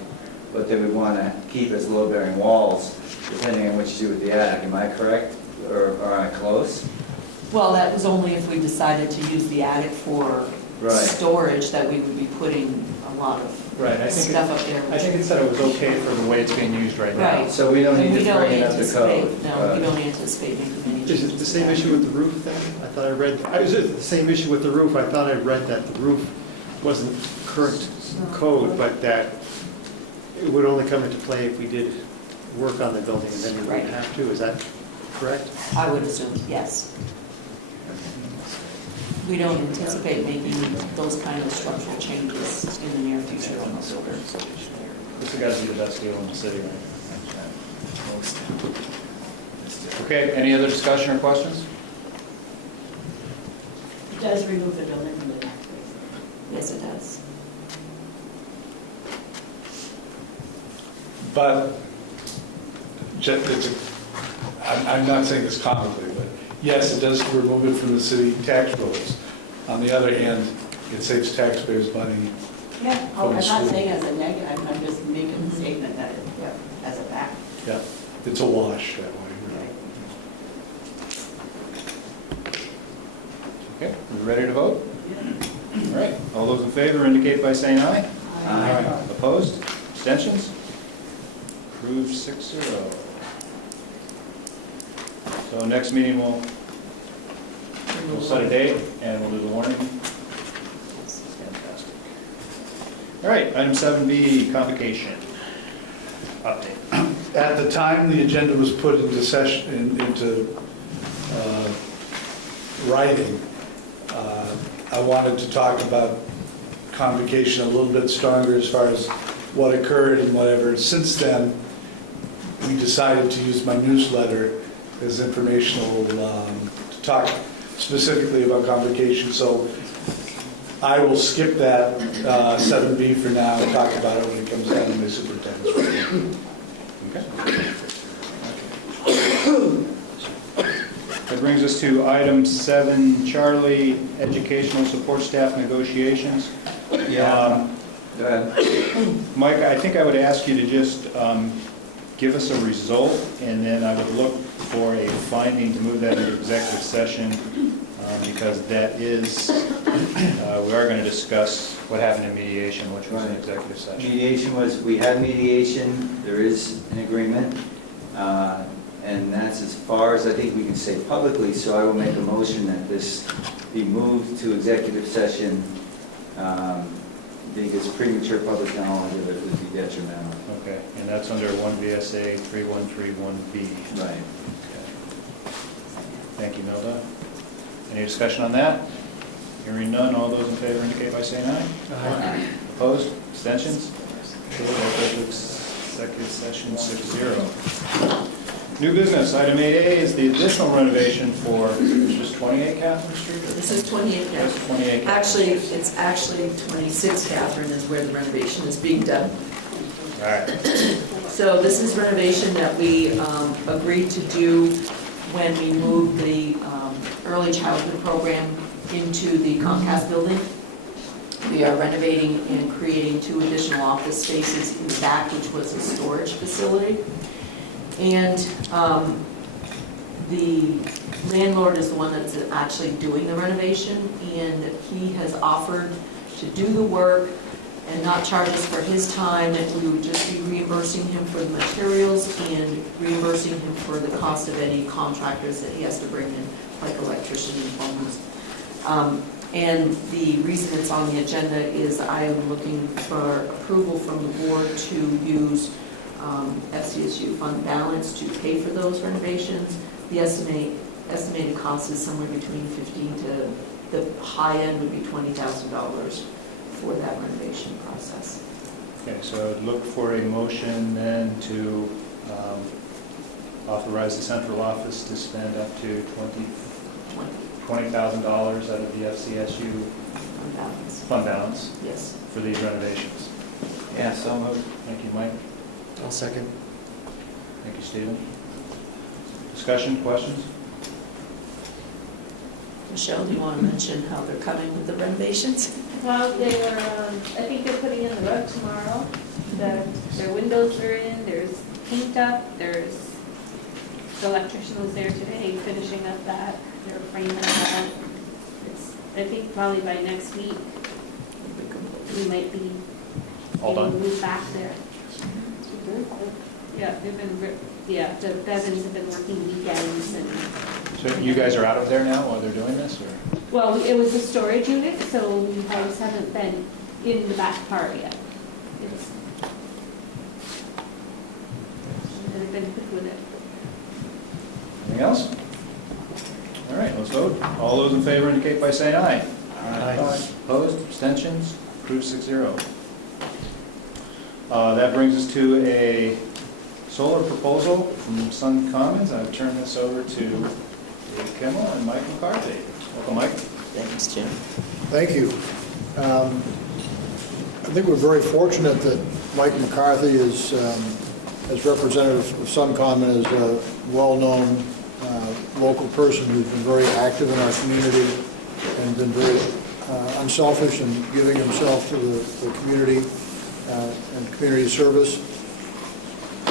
what they would want to keep as load-bearing walls, depending on what you do with the attic. Am I correct, or am I close? Well, that was only if we decided to use the attic for Right. storage, that we would be putting a lot Right, I of think, stuff up there. I think it said it was okay for the way it's being used right now. Right. So we don't And need we to don't bring it up the anticipate, code. no, we don't anticipate making any changes. Is it the to same that. issue with the roof then? I thought I read, is it the same issue with the roof? I thought I read that the roof wasn't current code, but that it would only come into play if we did work on the building and then we Right. wouldn't have to. Is that correct? I would assume, yes. We don't anticipate making those kind of structural changes in the near future on the builder. This has got to be the best deal in the city, right? Okay, any other discussion or questions? It does remove the building from the tax base. Yes, it does. But I'm not saying this comically, but yes, it does remove it from the city tax rolls. On the other hand, it saves taxpayers money. Yeah, From I'm the not school. saying as a negative, I'm just making the statement that, as a fact. Yeah, it's a wash that way. Okay, we ready to vote? All right, all those in favor indicate by saying aye. Aye. Opposed? Abstentions? Approved 6-0. So next meeting, we'll set a date and we'll do the warning. Fantastic. All right, item 7B, convocation. Update. At the time the agenda was put into session, into writing, I wanted to talk about convocation a little bit stronger as far as what occurred and whatever. Since then, we decided to use my newsletter as informational to talk specifically about convocation. So I will skip that 7B for now and talk about it when it comes down to my superintendent's report. That brings us to item 7, Charlie, educational support staff negotiations. Go ahead. Mike, I think I would ask you to just give us a result, and then I would look for a finding to move that into executive session, because that is, we are going to discuss what happened in mediation, which was an executive session. Mediation was, we had mediation, there is an agreement, and that's as far as I think we can say publicly, so I will make a motion that this be moved to executive session, because premature public knowledge of it would be detrimental. Okay, and that's under 1 VSA 3131B. Right. Thank you, Milda. Any discussion on that? Hearing none, all those in favor indicate by saying aye. Aye. Opposed? Abstentions? Okay, that goes to executive session 6-0. New business, item 8A is the additional renovation for, is this 28 Catherine Street? or- This is 28 That's Catherine. 28 Catherine. Actually, it's actually 26 Catherine is where the renovation is being done. All right. So this is renovation that we agreed to do when we moved the early childhood program into the Comcast building. We are renovating and creating 2 additional office spaces in the back, which was a storage facility. And the landlord is the one that's actually doing the renovation, and he has offered to do the work and not charge us for his time, and we would just be reimbursing him for the materials and reimbursing him for the cost of any contractors that he has to bring in, like electrician and plumbers. And the reason it's on the agenda is I am looking for approval from the board to use FCSU fund balance to pay for those renovations. The estimated cost is somewhere between 15 to, the high end would be $20,000 for that renovation process. Okay, so I'd look for a motion then to authorize the central office to spend up to $20,000 out of the FCSU Fund balance, fund balance yes. for these renovations. Yeah, so moved. Thank you, Mike. I'll second. Thank you, Stephen. Discussion, questions? Michelle, do you want to mention how they're coming with the renovations? Well, they were, I think they're putting in the rug tomorrow. Their windows are in, there's paint up, the electrician was there today finishing up that, they're framing that. It's, I think probably by next week, we might be All able to done? move back there. Yeah, they've been, the Bevins have been working weekends and, So you guys are out of there now while they're doing this, or? well, it was a storage unit, so you guys haven't been in the back part yet. It's, they've been quick with it. Anything Anything else? All right, let's vote. All those in favor indicate by saying aye. Aye. Opposed, abstentions, approved 6-0. That brings us to a solar proposal from Sun Commons. I've turned this over to Dave Kimmel and Mike McCarthy. Welcome, Mike. Thanks, Jim. Thank you. I think we're very fortunate that Mike McCarthy is, as representative of Suncommon, is a well-known local person who's been very active in our community and been very unselfish in giving himself to the community and community service.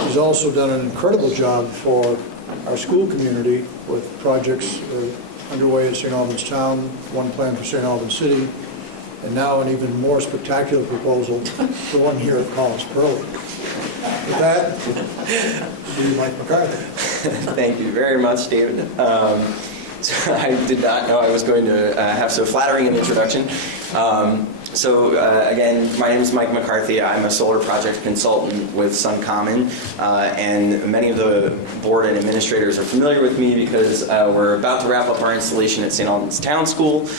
He's also done an incredible job for our school community with projects underway at St. Albans Town, one planned for St. Albans City, and now an even more spectacular proposal, the one here at Collins Pearly. With that, be Mike McCarthy. Thank you very much, David. So I did not know I was going to have so flattering an introduction. Again, my name is Mike McCarthy. I'm a solar project consultant with Suncommon, and many of the board and administrators are familiar with me because we're about to wrap up our installation at St. Albans Town School.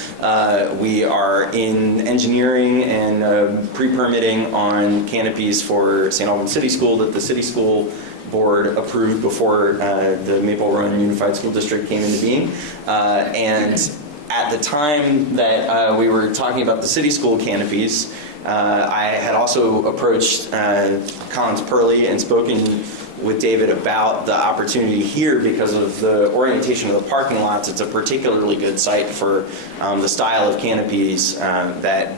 We are in engineering and pre-permitting on canopies for St. Albans City School that the City School Board approved before the Maple Run Unified School District came into being. And at the time that we were talking about the city school canopies, I had also approached Collins Pearly and spoken with David about the opportunity here because of the orientation of the parking lots. It's a particularly good site for the style of canopies that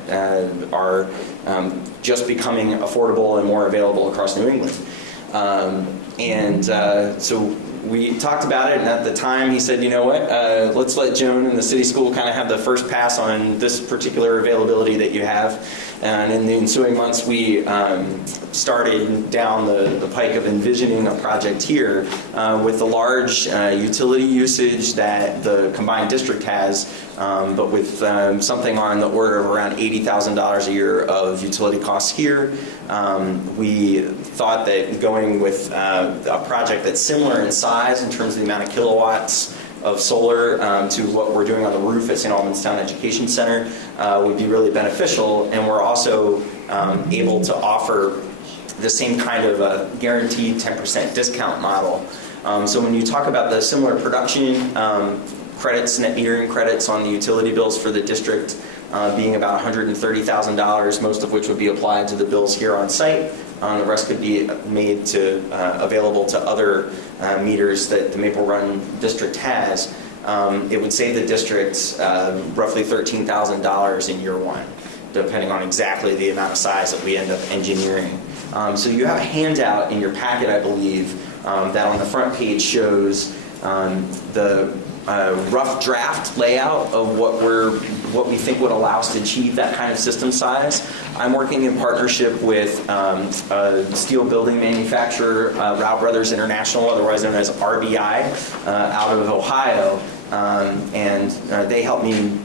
are just becoming affordable and more available across New England. So we talked about it, and at the time he said, you know what, let's let Joan and the city school kind of have the first pass on this particular availability that you have. And in the ensuing months, we started down the pike of envisioning a project here with the large utility usage that the combined district has, but with something on the order of around $80,000 a year of utility costs here. We thought that going with a project that's similar in size in terms of the amount of kilowatts of solar to what we're doing on the roof at St. Albans Town Education Center would be really beneficial, and we're also able to offer the same kind of a guaranteed 10% discount model. So when you talk about the similar production credits, net metering credits on the utility bills for the district being about $130,000, most of which would be applied to the bills here on site. The rest could be made available to other meters that the Maple Run district has. It would save the district roughly $13,000 in year one, depending on exactly the amount of size that we end up engineering. So you have a handout in your packet, I believe, that on the front page shows the rough draft layout of what we think would allow us to achieve that kind of system size. I'm working in partnership with a steel building manufacturer, Rao Brothers International, otherwise known as RBI, out of Ohio, and they helped me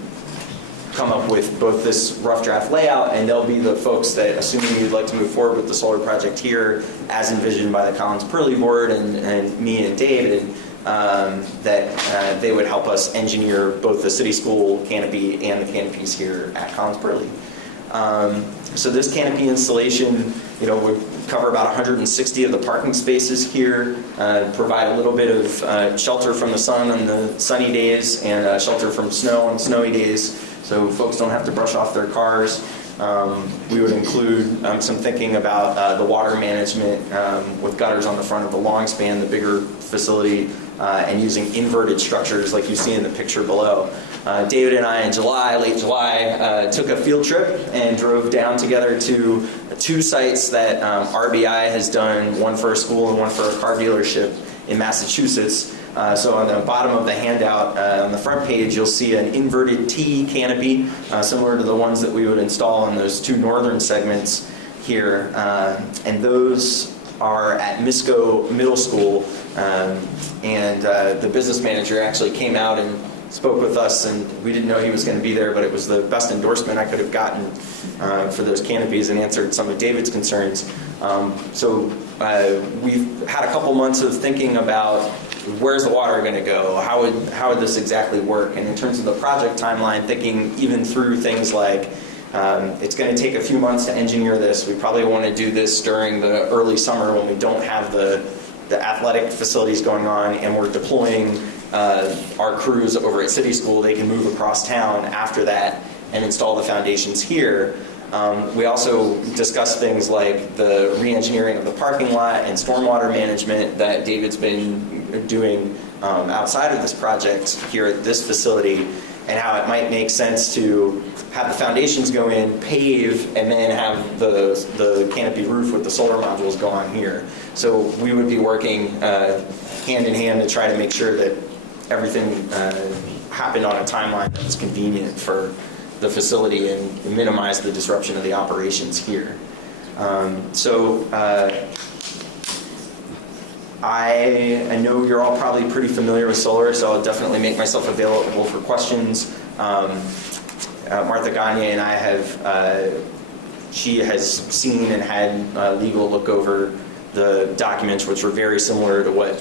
come up with both this rough draft layout, and they'll be the folks that, assuming you'd like to move forward with the solar project here, as envisioned by the Collins Pearly board and me and David, that they would help us engineer both the city school canopy and the canopies here at Collins Pearly. So this canopy installation, would cover about 160 of the parking spaces here, provide a little bit of shelter from the sun on the sunny days and shelter from snow on snowy days, so folks don't have to brush off their cars. We would include some thinking about the water management with gutters on the front of the long span, the bigger facility, and using inverted structures like you see in the picture below. David and I in late July, took a field trip and drove down together to two sites that RBI has done, one for a school and one for a car dealership in Massachusetts. So on the bottom of the handout, on the front page, you'll see an inverted T canopy, similar to the ones that we would install on those two northern segments here. And those are at Misco Middle School. And the business manager actually came out and spoke with us, and we didn't know he was going to be there, but it was the best endorsement I could have gotten for those canopies and answered some of David's concerns. So we've had a couple months of thinking about where's the water going to go? How would this exactly work? And in terms of the project timeline, thinking even through things like it's going to take a few months to engineer this. We probably want to do this during the early summer when we don't have the athletic facilities going on, and we're deploying our crews over at City School. They can move across town after that and install the foundations here. We also discussed things like the re-engineering of the parking lot and stormwater management that David's been doing outside of this project here at this facility, and how it might make sense to have the foundations go in, pave, and then have the canopy roof with the solar modules go on here. So we would be working hand in hand to try to make sure that everything happened on a timeline that was convenient for the facility and minimize the disruption of the operations here. I know you're all probably pretty familiar with solar, so I'll definitely make myself available for questions. Martha Gagne and I have, she has seen and had legal look over the documents, which were very similar to what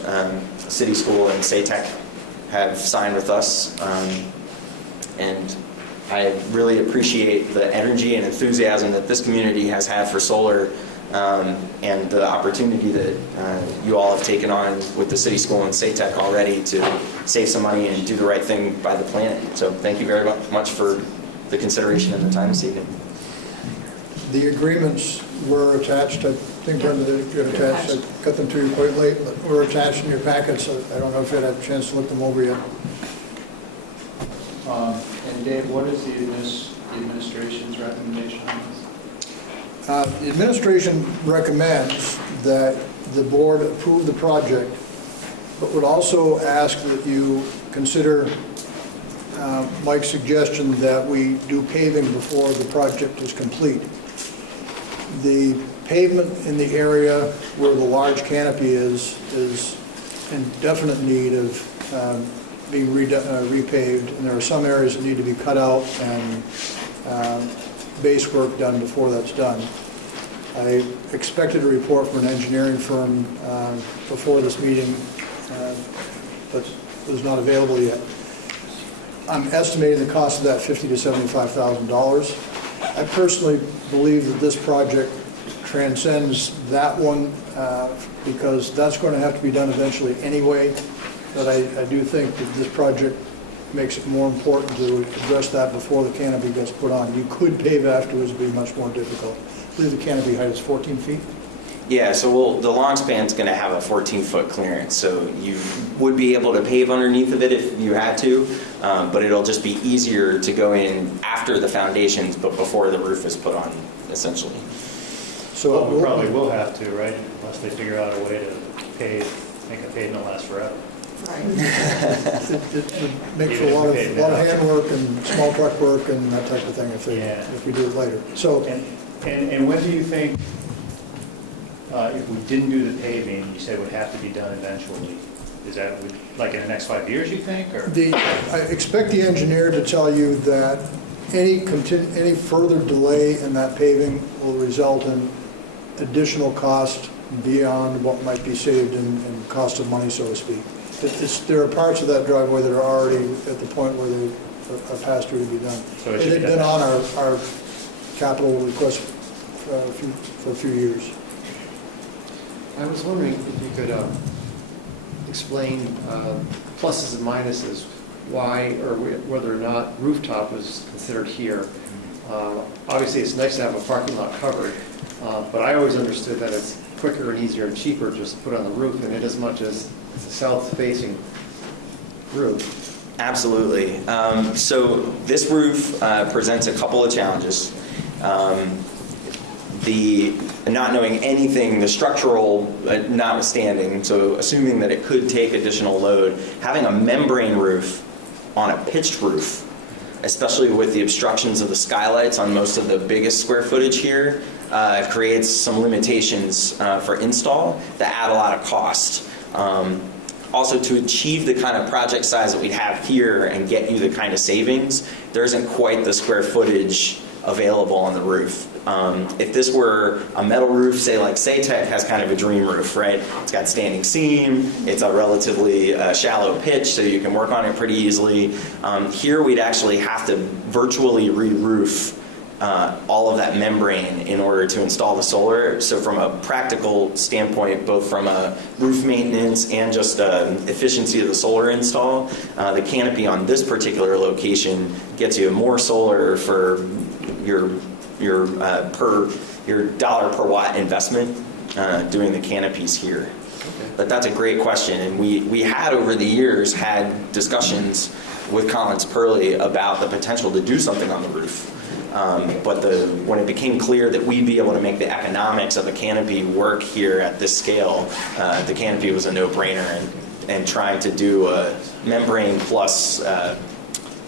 City School and SATEC have signed with us. And I really appreciate the energy and enthusiasm that this community has had for solar, and the opportunity that you all have taken on with the City School and SATEC already to save some money and do the right thing by the planet. So thank you very much for the consideration and the time this evening. The agreements were attached, I think, Brenda, they're attached. I got them to you quite late, but were attached in your packets. I don't know if you had a chance to look them over yet. And Dave, what is the administration's recommendation on this? The administration recommends that the board approve the project, but would also ask that you consider Mike's suggestion that we do paving before the project is complete. The pavement in the area where the large canopy is in definite need of being repaved, and there are some areas that need to be cut out and base work done before that's done. I expected a report from an engineering firm before this meeting, but it was not available yet. I'm estimating the cost of that $50,000 to $75,000. I personally believe that this project transcends that one because that's going to have to be done eventually anyway. But I do think that this project makes it more important to address that before the canopy gets put on. You could pave afterwards, it would be much more difficult. I believe the canopy height is 14 feet. Yeah, so the long span's going to have a 14-foot clearance, so you would be able to pave underneath of it if you had to, but it'll just be easier to go in after the foundations, but before the roof is put on, essentially. So we probably will have to, right? Unless they figure out a way to make a pavement last forever. Right. It would make for a lot of handwork and small truck work and that type of thing if we do it later. So, and when do you think, if we didn't do the paving, you said it would have to be done eventually? Is that like in the next 5 years, you think? Or? I expect the engineer to tell you that any further delay in that paving will result in additional cost beyond what might be saved in cost of money, so to speak. There are parts of that driveway that are already at the point where they are past due to be done. So it had been on our capital request for a few years. I was wondering if you could explain pluses and minuses, why or whether or not rooftop is considered here. Obviously, it's nice to have a parking lot covered, but I always understood that it's quicker and easier and cheaper just to put on the roof, and it as much as it's a south-facing roof. Absolutely. So this roof presents a couple of challenges. The not knowing anything, the structural notwithstanding, so assuming that it could take additional load, having a membrane roof on a pitched roof, especially with the obstructions of the skylights on most of the biggest square footage here, creates some limitations for install that add a lot of cost. Also, to achieve the kind of project size that we have here and get you the kind of savings, there isn't quite the square footage available on the roof. If this were a metal roof, say like Saytech has kind of a dream roof, right? It's got standing seam, it's a relatively shallow pitch, so you can work on it pretty easily. Here we'd actually have to virtually re-roof all of that membrane in order to install the solar. So from a practical standpoint, both from a roof maintenance and just efficiency of the solar install, the canopy on this particular location gets you more solar for your dollar per watt investment doing the canopies here. But that's a great question, and we had over the years had discussions with Collins Purley about the potential to do something on the roof. But when it became clear that we'd be able to make the economics of a canopy work here at this scale, the canopy was a no-brainer, and trying to do a membrane plus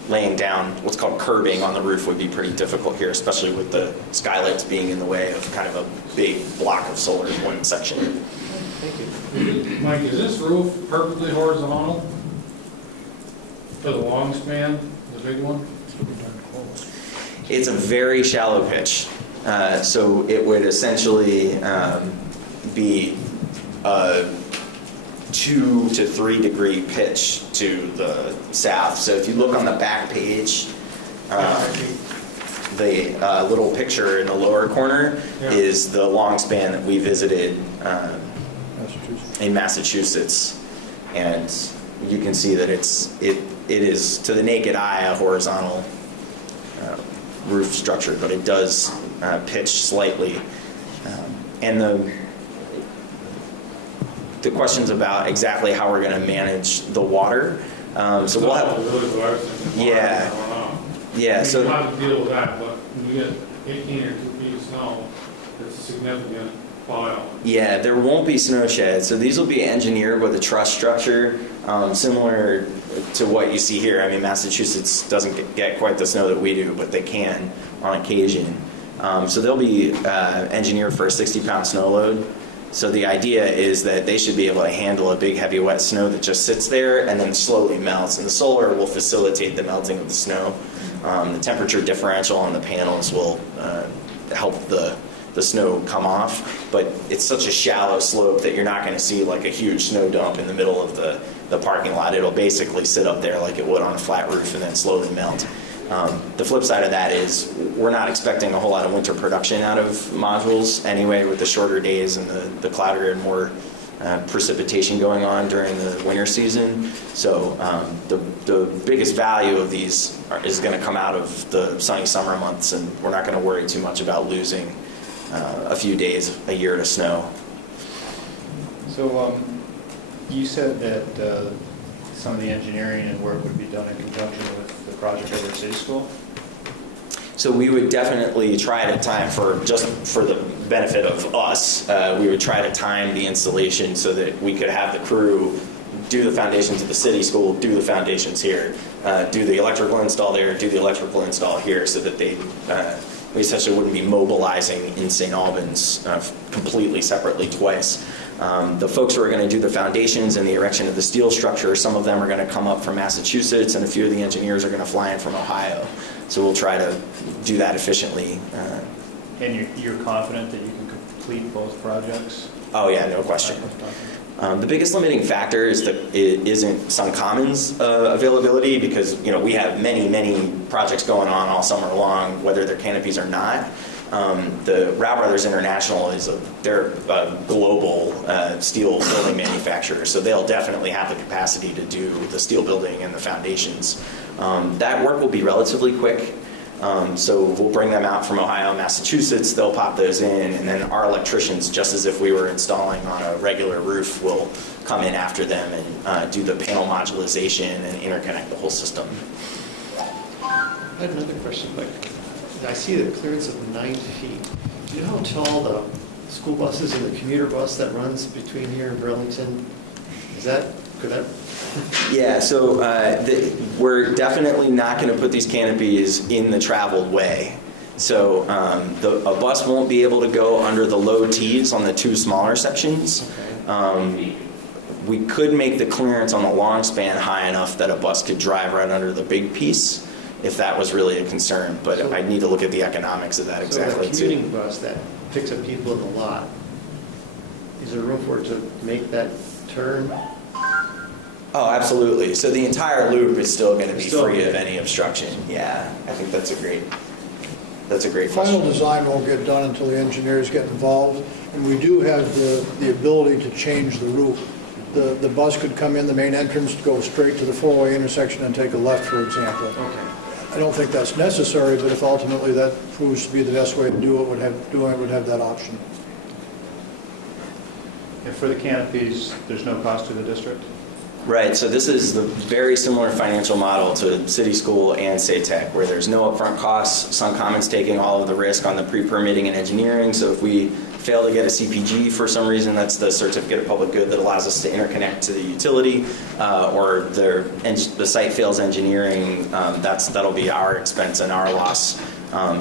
laying down what's called curbing on the roof would be pretty difficult here, especially with the skylights being in the way of kind of a big block of solar in one section. Mike, is this roof perfectly horizontal to the long span, the big one? It's a very shallow pitch, so it would essentially be a 2 to 3 degree pitch to the south. So if you look on the back page, the little picture in the lower corner is the long span that we visited in Massachusetts, and you can see that it is to the naked eye a horizontal roof structure, but it does pitch slightly. And the questions about exactly how we're going to manage the water. So we'll have, so you have to deal with that, but when you get 18 or 2 feet of snow, it's a significant pile. Yeah, there won't be snow sheds. So these will be engineered with a truss structure, similar to what you see here. I mean, Massachusetts doesn't get quite the snow that we do, but they can on occasion. So they'll be engineered for a 60-pound snow load. So the idea is that they should be able to handle a big, heavy, wet snow that just sits there and then slowly melts. And the solar will facilitate the melting of the snow. The temperature differential on the panels will help the snow come off. But it's such a shallow slope that you're not going to see like a huge snow dump in the middle of the parking lot. It'll basically sit up there like it would on a flat roof and then slowly melt. The flip side of that is we're not expecting a whole lot of winter production out of modules anyway, with the shorter days and the cloudier and more precipitation going on during the winter season. So the biggest value of these is going to come out of the sunny summer months, and we're not going to worry too much about losing a few days a year to snow. So you said that some of the engineering and work would be done in conjunction with the project over at City School? So we would definitely try to time, for the benefit of us, we would try to time the installation so that we could have the crew do the foundations at the city school, do the foundations here, do the electrical install there, do the electrical install here, so that we essentially wouldn't be mobilizing in St. Albans completely separately twice. The folks who are going to do the foundations and the erection of the steel structure, some of them are going to come up from Massachusetts, and a few of the engineers are going to fly in from Ohio. So we'll try to do that efficiently. And you're confident that you can complete both projects? Oh yeah, no question. The biggest limiting factor is that it isn't Suncommons availability, because we have many projects going on all summer long, whether they're canopies or not. The Rao Brothers International they're a global steel building manufacturer, so they'll definitely have the capacity to do the steel building and the foundations. That work will be relatively quick. So we'll bring them out from Ohio, Massachusetts, they'll pop those in, and then our electricians, just as if we were installing on a regular roof, will come in after them and do the panel modularization and interconnect the whole system. I had another question, Mike. I see the clearance of 9 feet. Do you know how tall the school buses and the commuter bus that runs between here and Burlington, could that? Yeah, so we're definitely not going to put these canopies in the traveled way. So a bus won't be able to go under the low T's on the 2 smaller sections. Okay. We could make the clearance on the long span high enough that a bus could drive right under the big piece. if that was really a concern, but I need to look at the economics of that exactly So the too. commuting bus that picks up people in the lot, is there room for it to make that turn? Oh, absolutely. So the entire loop is still going to be Still- free of any obstruction. Yeah, I think that's a great Final question. design won't get done until the engineers get involved, and we do have the ability to change the route. The bus could come in the main entrance, go straight to the four-way intersection and take a left, for example. Okay. I don't think that's necessary, but if ultimately that proves to be the best way to do it, would have that option. And for the canopies, there's no cost to the district? Right, so this is the very similar financial model to City School and SATEC, where there's no upfront costs. Suncommon's taking all of the risk on the pre-permitting and engineering, so if we fail to get a CPG for some reason, that's the certificate of public good that allows us to interconnect to the utility, or the site fails engineering, that'll be our expense and our loss.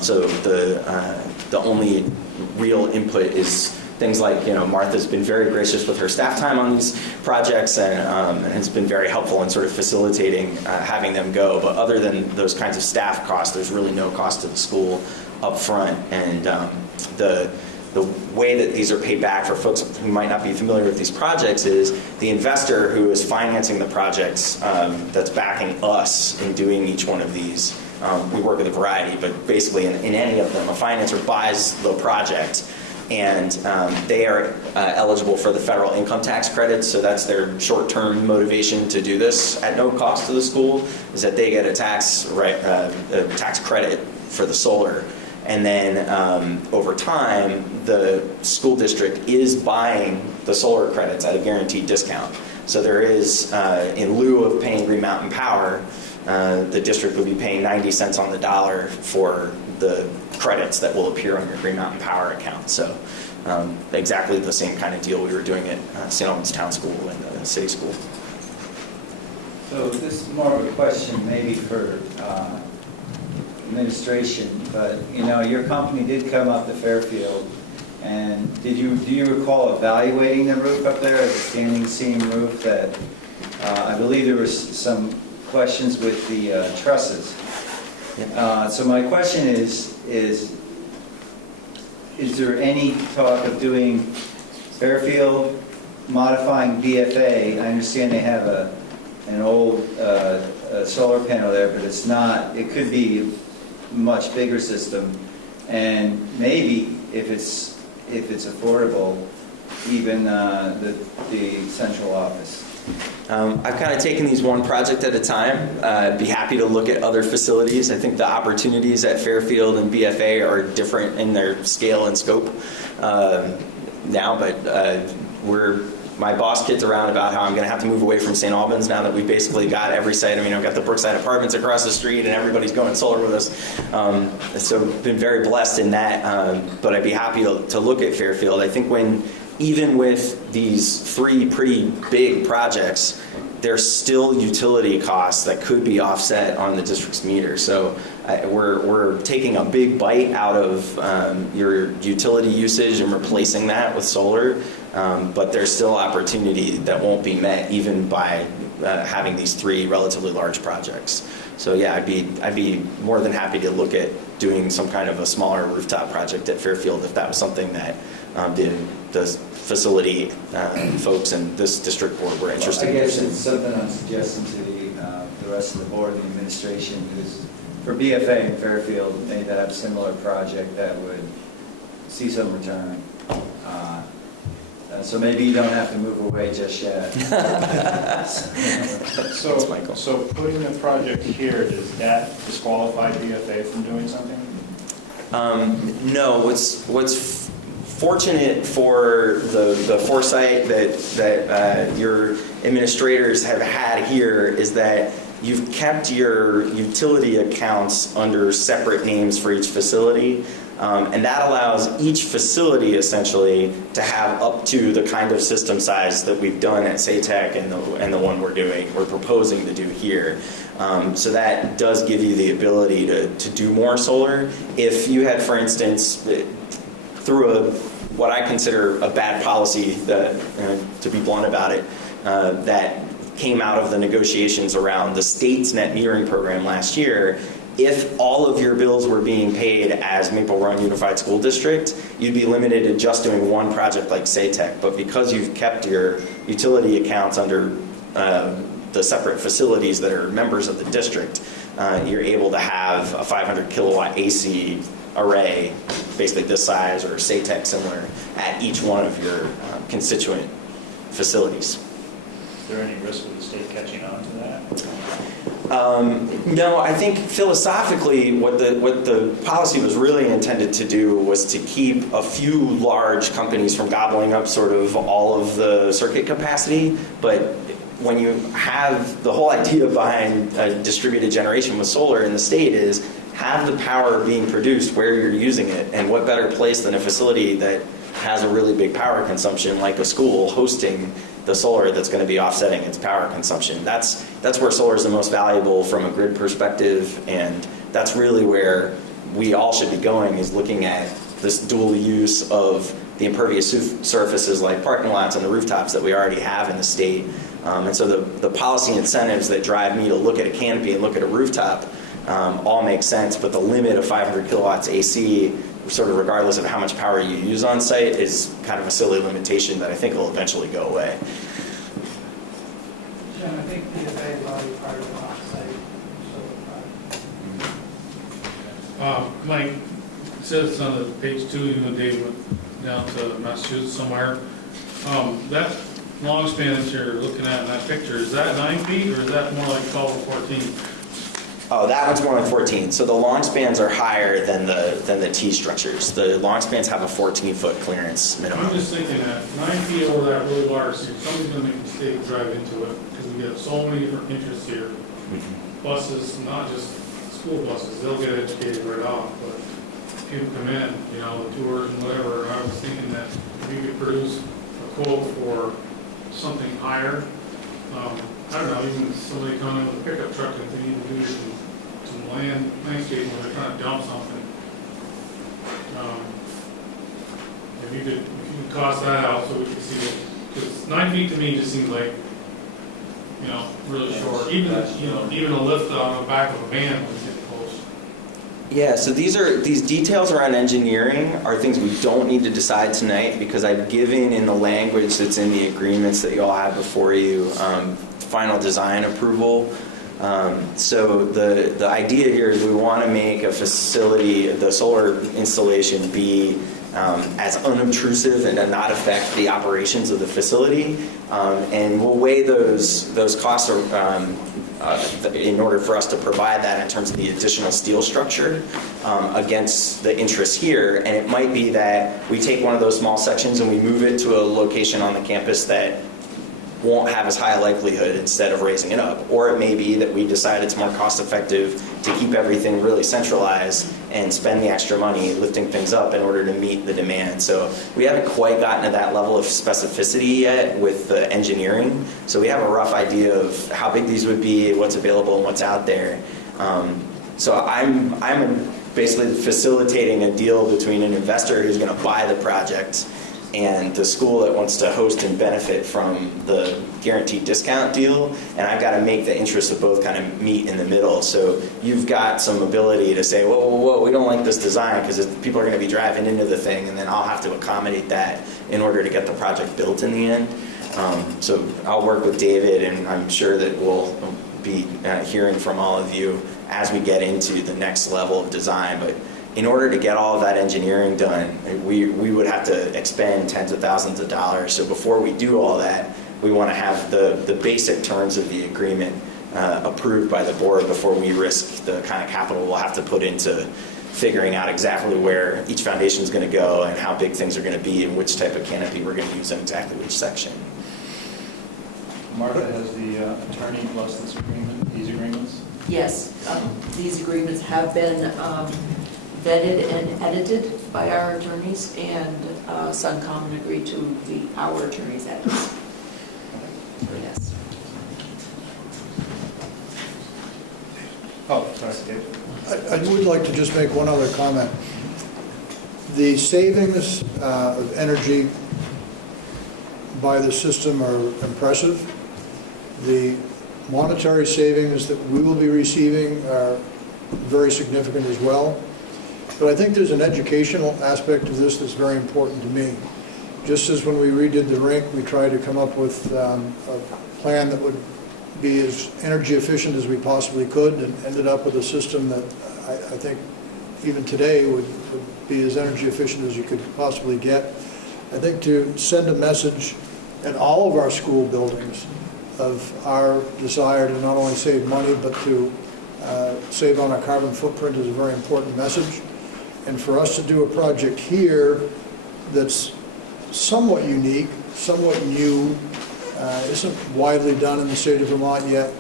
So the only real input is things like, Martha's been very gracious with her staff time on these projects and has been very helpful in sort of facilitating having them go. But other than those kinds of staff costs, there's really no cost to the school up front. And the way that these are paid back for folks who might not be familiar with these projects is the investor who is financing the projects that's backing us in doing each one of these. We work with a variety, but basically in any of them, a financer buys the project and they are eligible for the federal income tax credits, so that's their short-term motivation to do this at no cost to the school, is that they get a tax credit for the solar. And then over time, the school district is buying the solar credits at a guaranteed discount. So there is, in lieu of paying Green Mountain Power, the district would be paying 90 cents on the dollar for the credits that will appear on your Green Mountain Power account. So exactly the same kind of deal we were doing at St. Albans Town School and the City School. So this is more of a question maybe for administration, but your company did come up to Fairfield, and do you recall evaluating the roof up there as a standing seam roof? That I believe there was some questions with the trusses. So my question is there any talk of doing Fairfield modifying BFA? I understand they have an old solar panel there, but it's not. It could be a much bigger system, and maybe if it's affordable, even the central office. I've kind of taken these one project at a time. I'd be happy to look at other facilities. I think the opportunities at Fairfield and BFA are different in their scale and scope now, but my boss kids around about how I'm going to have to move away from St. Albans now that we basically got every site. I mean, I've got the Brookside Apartments across the street and everybody's going solar with us. So been very blessed in that, but I'd be happy to look at Fairfield. I think even with these three pretty big projects, there's still utility costs that could be offset on the district's meter. So we're taking a big bite out of your utility usage and replacing that with solar, but there's still opportunity that won't be met even by having these three relatively large projects. So yeah, I'd be more than happy to look at doing some kind of a smaller rooftop project at Fairfield if that was something that the facility folks and this district board were interested in. I guess it's something I'm suggesting to the rest of the board and the administration, because for BFA in Fairfield, maybe to have a similar project that would see some return. So maybe you don't have to move away just yet. So putting the project here, does that disqualify BFA from doing something? No, what's fortunate for the foresight that your administrators have had here is that you've kept your utility accounts under separate names for each facility. And that allows each facility essentially to have up to the kind of system size that we've done at SATEC and the one we're proposing to do here. So that does give you the ability to do more solar. If you had, for instance, through what I consider a bad policy, to be blunt about it, that came out of the negotiations around the state's net metering program last year, If all of your bills were being paid as Maple Run Unified School District, you'd be limited to just doing one project like SATEC. But because you've kept your utility accounts under the separate facilities that are members of the district, you're able to have a 500 kilowatt AC array, basically this size or SATEC similar, at each one of your constituent facilities. Is there any risk of the state catching on to that? No, I think philosophically what the policy was really intended to do was to keep a few large companies from gobbling up sort of all of the circuit capacity. But when you have the whole idea behind distributed generation with solar in the state is have the power being produced where you're using it, and what better place than a facility that has a really big power consumption like a school hosting the solar that's going to be offsetting its power consumption. That's where solar is the most valuable from a grid perspective, and that's really where we all should be going, is looking at this dual use of the impervious surfaces like parking lots and the rooftops that we already have in the state. And so the policy incentives that drive me to look at a canopy and look at a rooftop all make sense, but the limit of 500 kilowatts AC, sort of regardless of how much power you use on site, is kind of a silly limitation that I think will eventually go away. Jim, I think PFA is already part of the off-site. Mike, it says on the page 2, you know, Dave went down to Massachusetts somewhere. That long span that you're looking at in that picture, is that 9 feet or is that more like 12 or 14? Oh, that one's more like 14. So the long spans are higher than the T structures. The long spans have a 14-foot clearance minimum. I'm just thinking that 9 feet over that really large, so somebody's going to make a mistake and drive into it, because we get so many different interests here. Buses, not just school buses, they'll get educated right off, but people come in, you know, the tours and whatever. And I was thinking that if you could produce a quote for something higher, I don't know, even somebody coming in with a pickup truck, if they need to do some landscaping where they're trying to dump something. If you could cost that out so we can see it, because 9 feet to me just seems like, you know, really short. Even a lift on the back of a van would get close. Yeah, so these details around engineering are things we don't need to decide tonight, because I've given in the language that's in the agreements that you all have before you final design approval. So the idea here is we want to make a facility, the solar installation, be as unobtrusive and to not affect the operations of the facility. And we'll weigh those costs in order for us to provide that in terms of the additional steel structure against the interest here. And it might be that we take one of those small sections and we move it to a location on the campus that won't have as high a likelihood instead of raising it up. Or it may be that we decide it's more cost effective to keep everything really centralized and spend the extra money lifting things up in order to meet the demand. So we haven't quite gotten to that level of specificity yet with the engineering. So we have a rough idea of how big these would be, what's available and what's out there. So I'm basically facilitating a deal between an investor who's going to buy the project and the school that wants to host and benefit from the guaranteed discount deal, and I've got to make the interests of both kind of meet in the middle. So you've got some ability to say, whoa, we don't like this design because people are going to be driving into the thing, and then I'll have to accommodate that in order to get the project built in the end. So I'll work with David, and I'm sure that we'll be hearing from all of you as we get into the next level of design. But in order to get all of that engineering done, we would have to expend tens of thousands of dollars. So before we do all that, we want to have the basic terms of the agreement approved by the board before we risk the kind of capital we'll have to put into figuring out exactly where each foundation is going to go and how big things are going to be and which type of canopy we're going to use in exactly which section. Martha, has the attorney blessed this agreement, these agreements? Yes, these agreements have been vetted and edited by our attorneys, and Suncommon agreed to our attorney's edits. Yes. Oh, sorry, Dave. I would like to just make one other comment. The savings of energy by the system are impressive. The monetary savings that we will be receiving are very significant as well. But I think there's an educational aspect of this that's very important to me. Just as when we redid the rink, we tried to come up with a plan that would be as energy efficient as we possibly could, and ended up with a system that I think even today would be as energy efficient as you could possibly get. I think to send a message at all of our school buildings of our desire to not only save money, but to save on our carbon footprint is a very important message. And for us to do a project here that's somewhat unique, somewhat new, isn't widely done in the state of Vermont yet,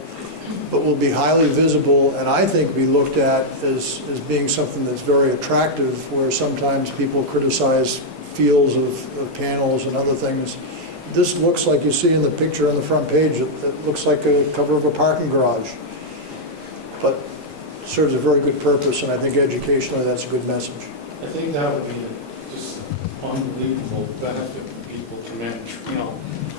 but will be highly visible, and I think be looked at as being something that's very attractive, where sometimes people criticize fields of panels and other things. This looks like you see in the picture on the front page, it looks like a cover of a parking garage, but serves a very good purpose, and I think educationally that's a good message. I think that would be just unbelievable benefit for people to manage,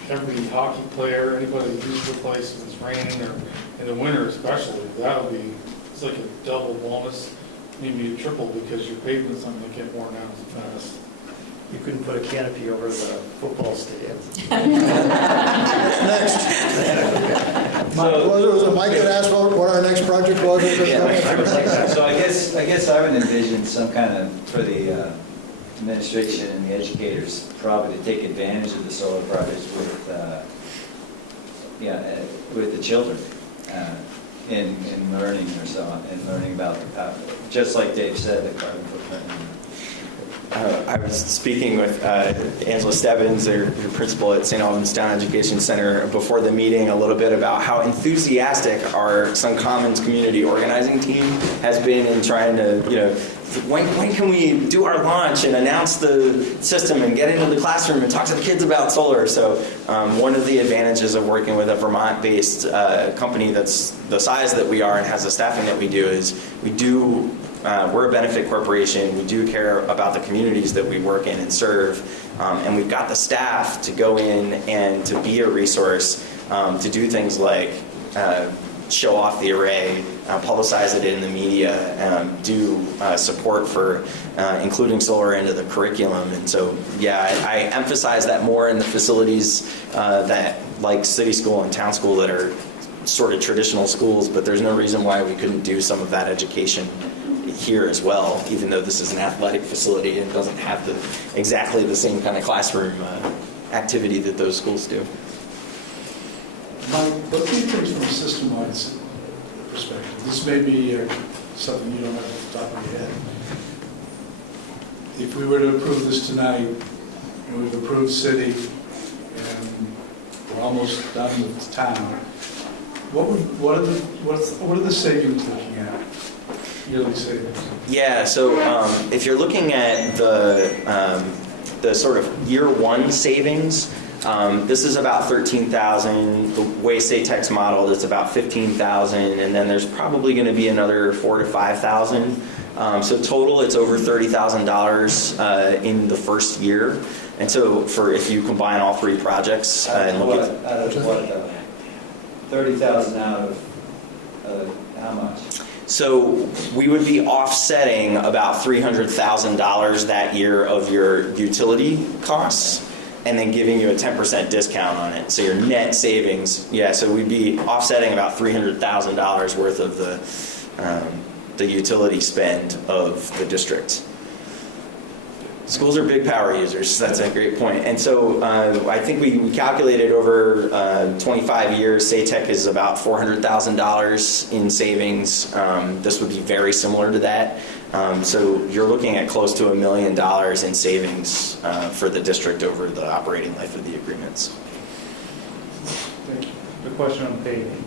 every hockey player, anybody who uses the place if it's raining or in the winter especially, that would be, it's like a double bonus, maybe a triple, because your pavement's not going to get worn out fast. You couldn't put a canopy over the football stadium. Next. Was it Mike that asked what our next project was? So I guess I would envision some kind of, for the administration and the educators, probably to take advantage of the solar projects with the children in learning or so on, and learning about, just like Dave said, the carbon footprint. I was speaking with Angela Stebbins, her principal at St. Albans Town Education Center, before the meeting a little bit about how enthusiastic our Sun Commons community organizing team has been in trying to, when can we do our launch and announce the system and get into the classroom and talk to the kids about solar. So one of the advantages of working with a Vermont-based company that's the size that we are and has the staffing that we do is we're a benefit corporation. We do care about the communities that we work in and serve, and we've got the staff to go in and to be a resource, to do things like show off the array, publicize it in the media, do support for including solar into the curriculum. And so, I emphasize that more in the facilities that like city school and town school that are sort of traditional schools, but there's no reason why we couldn't do some of that education here as well, even though this is an athletic facility and doesn't have exactly the same kind of classroom activity that those schools do. Mike, what do you think from a system-wide perspective? This may be something you don't have off the top of your head. If we were to approve this tonight, and we've approved city, and we're almost done with the town, what are the savings looking at? Yearly savings? Yeah, so if you're looking at the sort of year one savings, this is about $13,000. The way State Tech's modeled, it's about $15,000, and then there's probably going to be another $4,000 to $5,000. So total, it's over $30,000 in the first year. And so if you combine all three projects and look at out of what? 30,000 out of how much? So we would be offsetting about $300,000 that year of your utility costs, and then giving you a 10% discount on it. So your net savings, so we'd be offsetting about $300,000 worth of the utility spend of the district. Schools are big power users. That's a great point. And so I think we calculated over 25 years, State Tech is about $400,000 in savings. This would be very similar to that. So you're looking at close to $1 million in savings for the district over the operating life of the agreements. Thank you. The question on paving,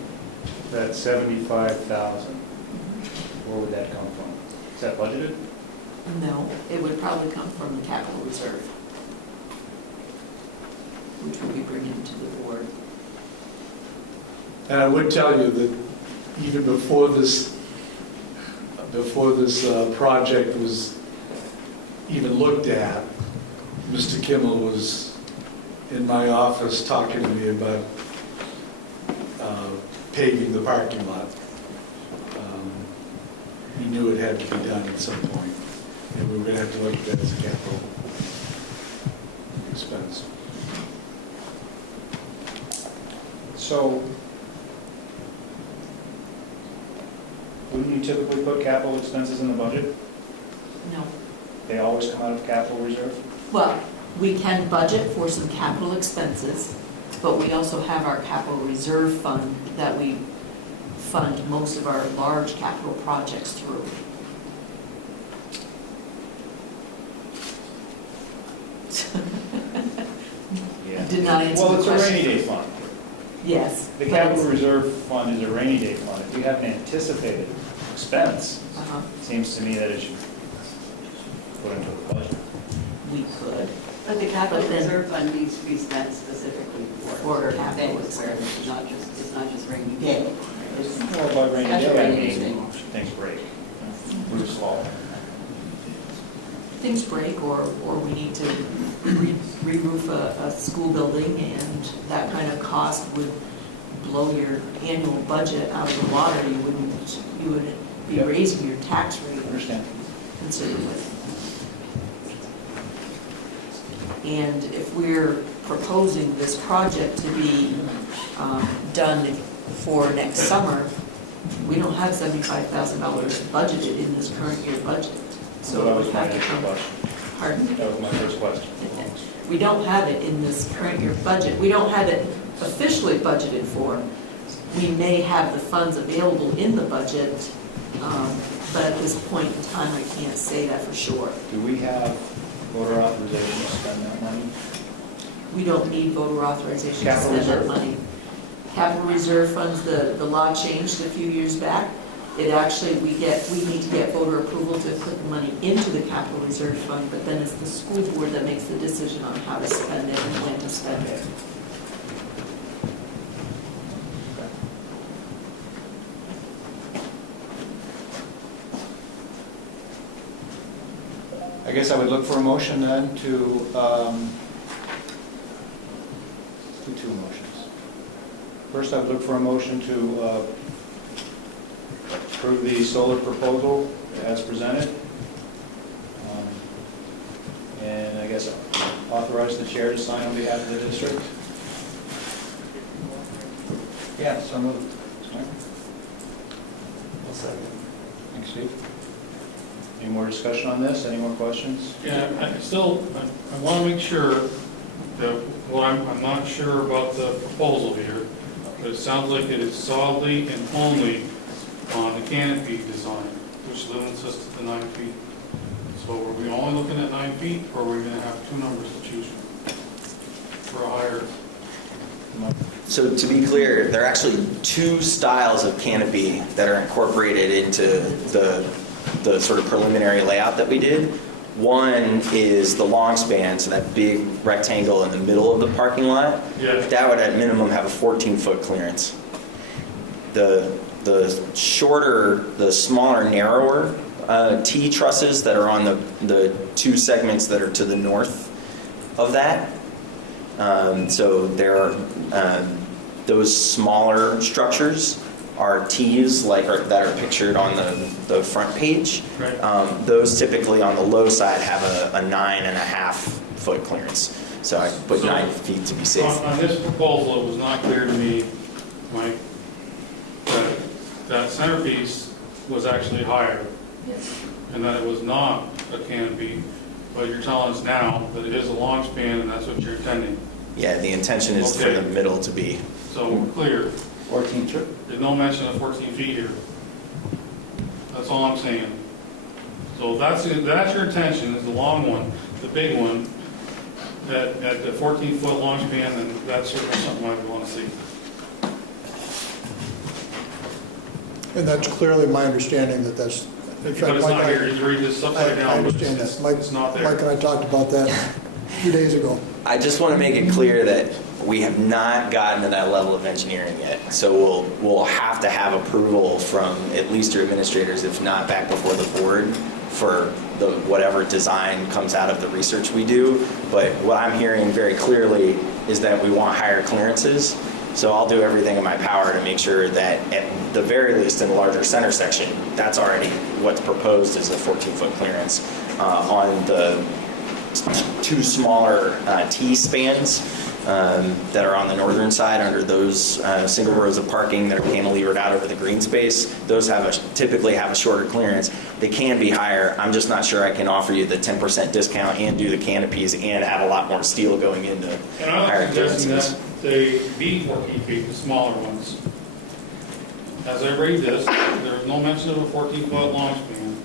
that $75,000, where would that come from? Is that budgeted? No, it would probably come from the capital reserve, which we'll be bringing to the board. And I would tell you that even before this project was even looked at, Mr. Kimmel was in my office talking to me about paving the parking lot. we knew it had to be done at some point, and we were gonna have to look at that as a capital expense. So, wouldn't you typically put capital expenses in the budget? No. They always come out of capital reserve? Well, we can budget for some capital expenses, but we also have our capital reserve fund that we fund most of our large capital projects through. Yeah. Did not answer Well, the it's a question. rainy day fund. Yes. The but capital it's- reserve fund is a rainy day fund. If you have an anticipated expense, Uh-huh. it seems to me that it should put into the budget. We could. But the capital But then- reserve fund needs to be spent specifically for For certain capital things, where expenses. it's not just rainy day. It's- Well, by rainy Special day, I rainy mean, day. things break, roofs fall. Things break, or we need to re-roof a school building, and that kind of cost would blow your annual budget out of the water. You would be Yep. raising your tax rate Understand? considerably. And if we're proposing this project to be done for next summer, we don't have $75,000 budgeted in this current year budget. So So that it was would my have to initial come. question. Pardon? That was my first question. We don't have it in this current year budget. We don't have it officially budgeted for. We may have the funds available in the budget, but at this point in time, I can't say that for sure. Do we have voter authorization to spend that money? We don't need voter authorization to Capital spend that reserve. money. Capital reserve funds, the law changed a few years back. It actually, we need to get voter approval to put the money into the capital reserve fund, but then it's the school board that makes the decision on how to spend it and when to spend it. I guess I would look for a motion then to, do two motions. First, I would look for a motion to approve the solar proposal as presented. And I guess authorize the chair to sign on behalf of the district. Yeah, so moved. I'll second. Thanks, Steve. Any more discussion on this? Any more questions? Yeah, I want to make sure that, well, I'm not sure about the proposal here, but it sounds like it is solidly and only on the canopy design, which limits us to the 9 feet. So are we only looking at 9 feet, or are we going to have two numbers to choose from for a higher? So to be clear, there are actually two styles of canopy that are incorporated into the sort of preliminary layout that we did. One is the long span, so that big rectangle in the middle of the parking lot. Yeah. That would at minimum have a 14-foot clearance. The shorter, the smaller, narrower T trusses that are on the two segments that are to the north of that. So there are those smaller structures are T's that are pictured on the front page. Right. Those typically on the low side have a 9.5 foot clearance. So I put So, 9 feet to be safe. On this proposal, it was not clear to me, Mike, that centerpiece was actually higher, and that it was not a canopy, but you're telling us now that it is a long span, and that's what you're intending. Yeah, the intention is for Okay. the middle to be. So we're clear. 14, sure. There's no mention of 14 feet here. That's all I'm saying. So that's your intention, is the long one, the big one, at the 14-foot long span, and that's certainly something I would want to see. And that's clearly my understanding that that's. in But fact, it's Mike, not here, you read this I upside down. but understand it's- that. Mike It's not there. Mike and I talked about that a few days ago. I just want to make it clear that we have not gotten to that level of engineering yet. So we'll have to have approval from at least your administrators, if not back before the board, for whatever design comes out of the research we do. But what I'm hearing very clearly is that we want higher clearances. So I'll do everything in my power to make sure that at the very least in the larger center section, that's already what's proposed as a 14-foot clearance on the two smaller T-spans that are on the northern side under those single rows of parking that are cantilevered out over the green space. Those typically have a shorter clearance. They can be higher. I'm just not sure I can offer you the 10% discount and do the canopies and have a lot more steel going into And I'm higher suggesting clearances. that they be 14 feet, the smaller ones. As I read this, there's no mention of a 14-foot long span.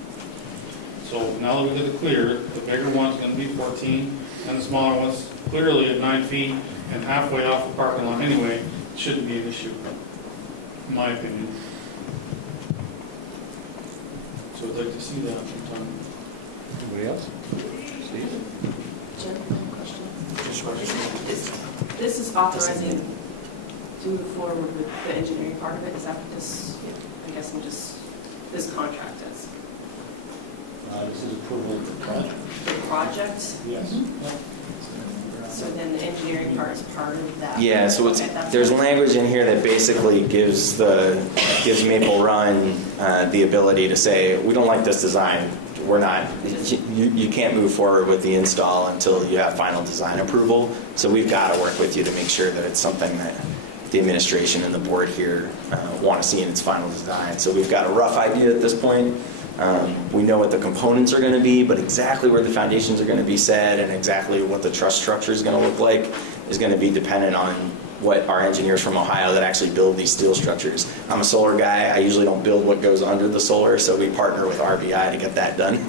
So now that we get it clear, the bigger one's gonna be 14, and the smaller one's clearly at 9 feet and halfway off the parking lot anyway, shouldn't be an issue, in my opinion. So I'd like to see that sometime. Anybody else? Steve? This is authorizing to move forward with the engineering part of it. Is that what this, I guess I'm just, this contract is? This is approval of the project. The project? Yes. So then the engineering part is part of that? Yeah, so Okay, that's there's fine. language in here that basically gives Maple Run the ability to say, we don't like this design. We're not, you can't move forward with the install until you have final design approval. So we've got to work with you to make sure that it's something that the administration and the board here want to see in its final design. So we've got a rough idea at this point. We know what the components are going to be, but exactly where the foundations are going to be set and exactly what the truss structure is going to look like is going to be dependent on what our engineers from Ohio that actually build these steel structures. I'm a solar guy. I usually don't build what goes under the solar, so we partner with RBI to get that done.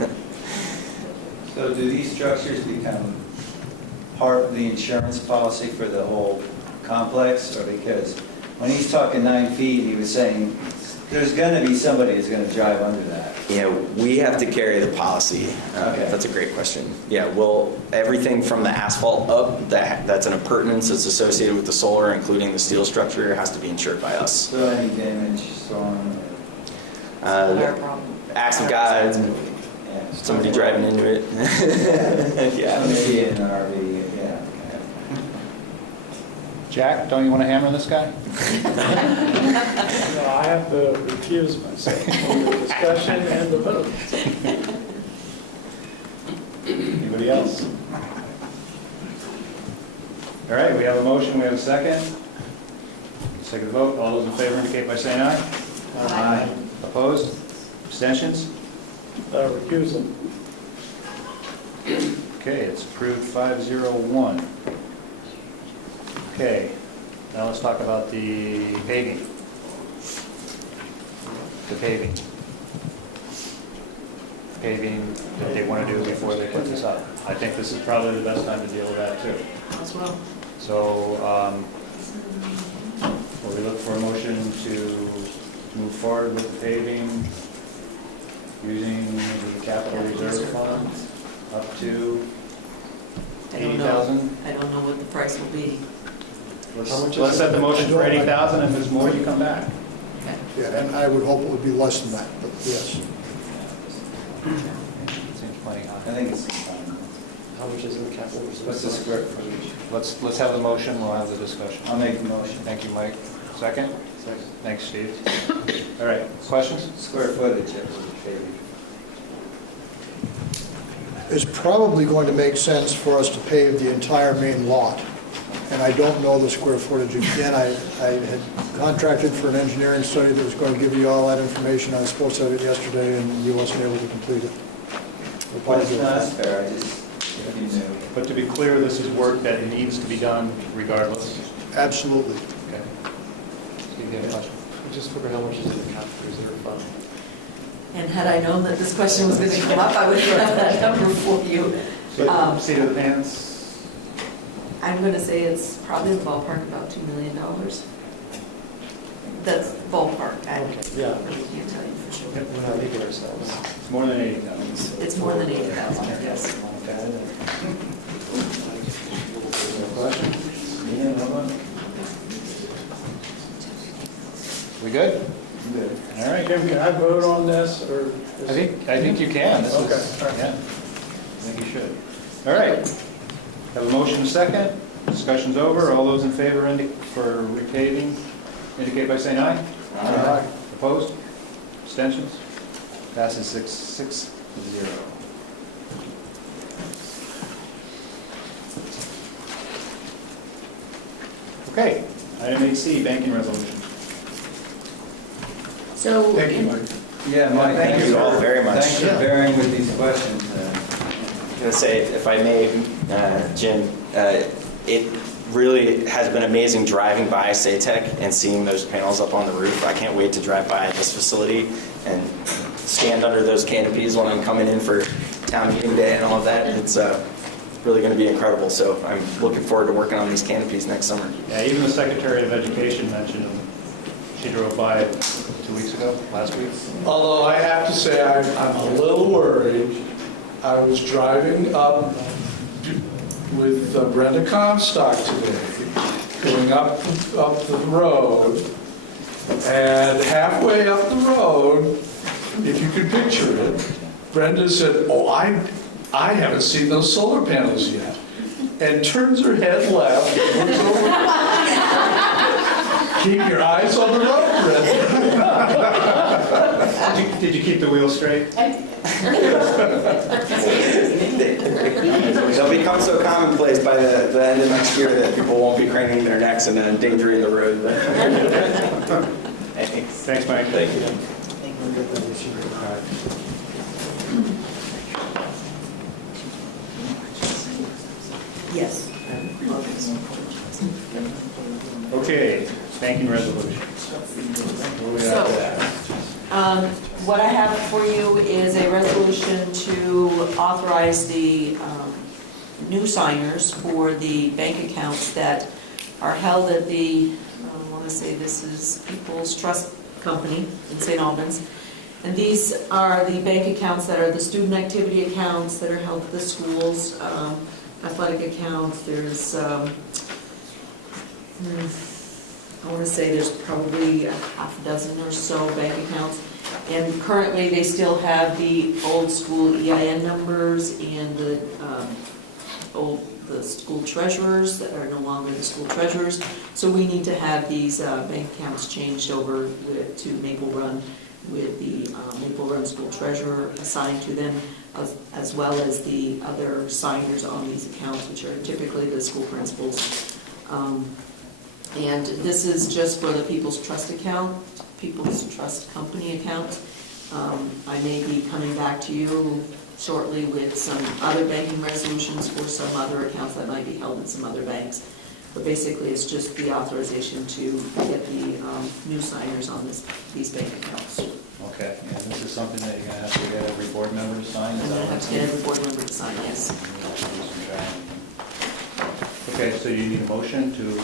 So do these structures become part of the insurance policy for the whole complex? Or because when he's talking 9 feet, he was saying there's going to be somebody who's going to drive under that. Yeah, we have to carry the policy. Okay. That's a great question. Yeah, well, everything from the asphalt up that's an appurtenance that's associated with the solar, including the steel structure, has to be insured by us. So any damage, storm, Our problem. Acts of God, yeah, somebody driving into it. Yeah. Somebody in an RV, yeah. Jack, don't you want to hammer this guy? No, I have to recuse myself from the discussion and the vote. Anybody else? All right, we have a motion, we have a second. Second vote, all those in favor indicate by saying aye. Aye. Opposed? Abstentions? Recusal. Okay, it's approved 501. Okay, now let's talk about the paving. The paving. Paving that they want to do before they put this up. I think this is probably the best time to deal with that too. As well. So, will we look for a motion to move forward with the paving using the capital reserve fund up to I don't know. 80,000? I don't know what the price will be. Let's set the motion for 80,000, if there's more, you come back. Okay. Yeah, and I would hope it would be less than that, but yes. Seems plenty high. I think it's fine. How much is in the capital reserve? What's the square footage? Let's have the motion, we'll have the discussion. I'll make the motion. Thank you, Mike. Second? Thanks, Steve. All right, questions? Square footage of the paving. It's probably going to make sense for us to pave the entire main lot. And I don't know the square footage. Again, I had contracted for an engineering study that was going to give you all that information. I was supposed to have it yesterday, and you wasn't able to complete it. Well, it's not fair, I just, you know. But to be clear, this is work that needs to be done regardless. Absolutely. Okay. Steve, you have a question? I just figured how much is in the capital reserve fund. And had I known that this question was going to come up, I would have that number for you. Seat of the pants? I'm going to say it's probably in the ballpark about $2 million. That's ballpark. I Yeah. really can't tell you for sure. We're not making ourselves. It's more than 80,000. It's more than 80,000, yes. Yeah, no one? We good? Good. All right. Jim, can I vote on this, or? I think you can. This is- Okay, all right. Yeah, I think you should. All right. Have a motion second. Discussion's over. All those in favor for repaving indicate by saying aye. Aye. Opposed? Abstentions? Passes 6-0. Okay, item 8C, banking resolution. So, Thank you, Mike. Yeah, Mike, Thank you all very much. Thanks for bearing with these questions. I'm going to say, if I may, Jim, it really has been amazing driving by SATEC and seeing those panels up on the roof. I can't wait to drive by this facility and stand under those canopies when I'm coming in for town meeting day and all of that. It's really going to be incredible. So I'm looking forward to working on these canopies next summer. Yeah, even the Secretary of Education mentioned them. She drove by 2 weeks ago, last week. Although I have to say, I'm a little worried. I was driving up with Brenda Comstock today, going up the road, and halfway up the road, if you could picture it, Brenda said, "Oh, I haven't seen those solar panels yet," and turns her head left, and looks over. Keep your eyes on the road, Brenda. Did you keep the wheels straight? They'll become so commonplace by the end of next year that people won't be craning their necks and endangering the road. Thanks, Mike. Thank you. yes. Okay, banking resolution. Where we at with that? What I have for you is a resolution to authorize the new signers for the bank accounts that are held at the, I want to say this is People's Trust Company in St. Albans. And these are the bank accounts that are the student activity accounts that are held at the schools, athletic accounts. There's, I want to say there's probably a half a dozen or so bank accounts. And currently, they still have the old school EIN numbers and the school treasurers that are no longer the school treasurers. So we need to have these bank accounts changed over to Maple Run with the Maple Run school treasurer assigned to them, as well as the other signers on these accounts, which are typically the school principals. And this is just for the People's Trust account, People's Trust Company account. I may be coming back to you shortly with some other banking resolutions for some other accounts that might be held in some other banks. But basically, it's just the authorization to get the new signers on these bank accounts. Okay, and this is something that you're going to have to get every board member to sign? I'm going to have to get every board member to sign, yes. Okay, so you need a motion to...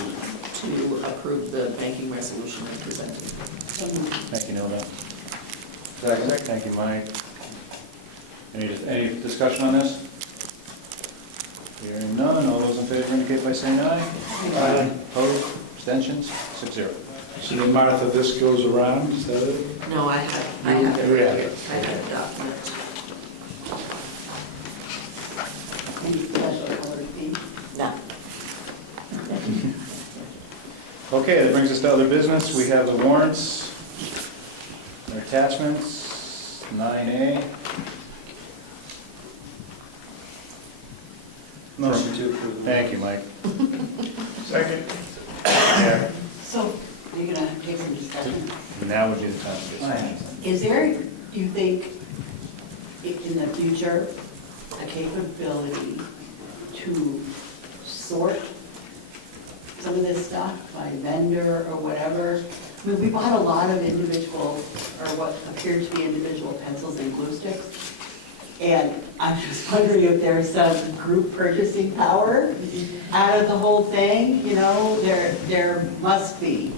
To approve the banking resolution I presented. Thank you, Nilda. Thank you, Mike. Any discussion on this? Hearing none, all those in favor indicate by saying aye. Aye. Opposed, abstentions, 6-0. So Martha, this goes around, is that it? No, I have it. I have a document. Any special colored fee? No. Okay, that brings us to other business. We have the warrants, their attachments, 9A. Motion to approve. Thank you, Mike. Second. Yeah, So, are you gonna take some discussion? but now would be the time to get started. Is there, do you think, in the future, a capability to sort some of this stuff by vendor or whatever? I mean, we bought a lot of individual, or what appeared to be individual pencils and glue sticks. And I'm just wondering if there's some group purchasing power out of the whole thing, you know, there must be.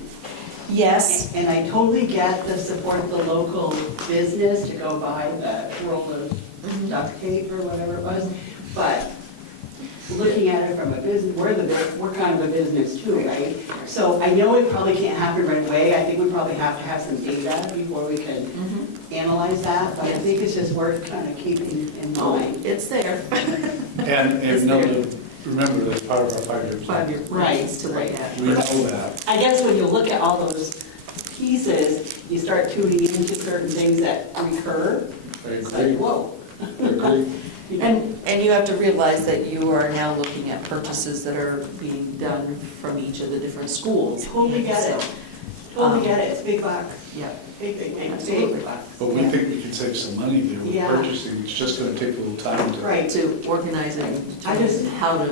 Yes. And I totally get the support the local business to go buy the roll of duct tape or whatever it was, but looking at it from a business, we're kind of a business too, right? So I know it probably can't happen right away. I think we probably have to have some data before we can analyze that, but I think it's just worth kind of keeping in mind. It's there. And if no, remember, that's part of our 5-year plan. 5-year Right, plans to look right. at. We know that. I guess when you look at all those pieces, you start tuning into certain things that recur. I It's agree. like, whoa. I agree. You know? And you have to realize that you are now looking at purchases that are being done from each of the different schools. Totally get it. So, Totally get it. It's big bucks. Yeah, Big, big, big, Absolutely. big bucks. But we think we can save some money there with Yeah. purchasing. It's just going to take a little time to. Right. to organize it, I just- how to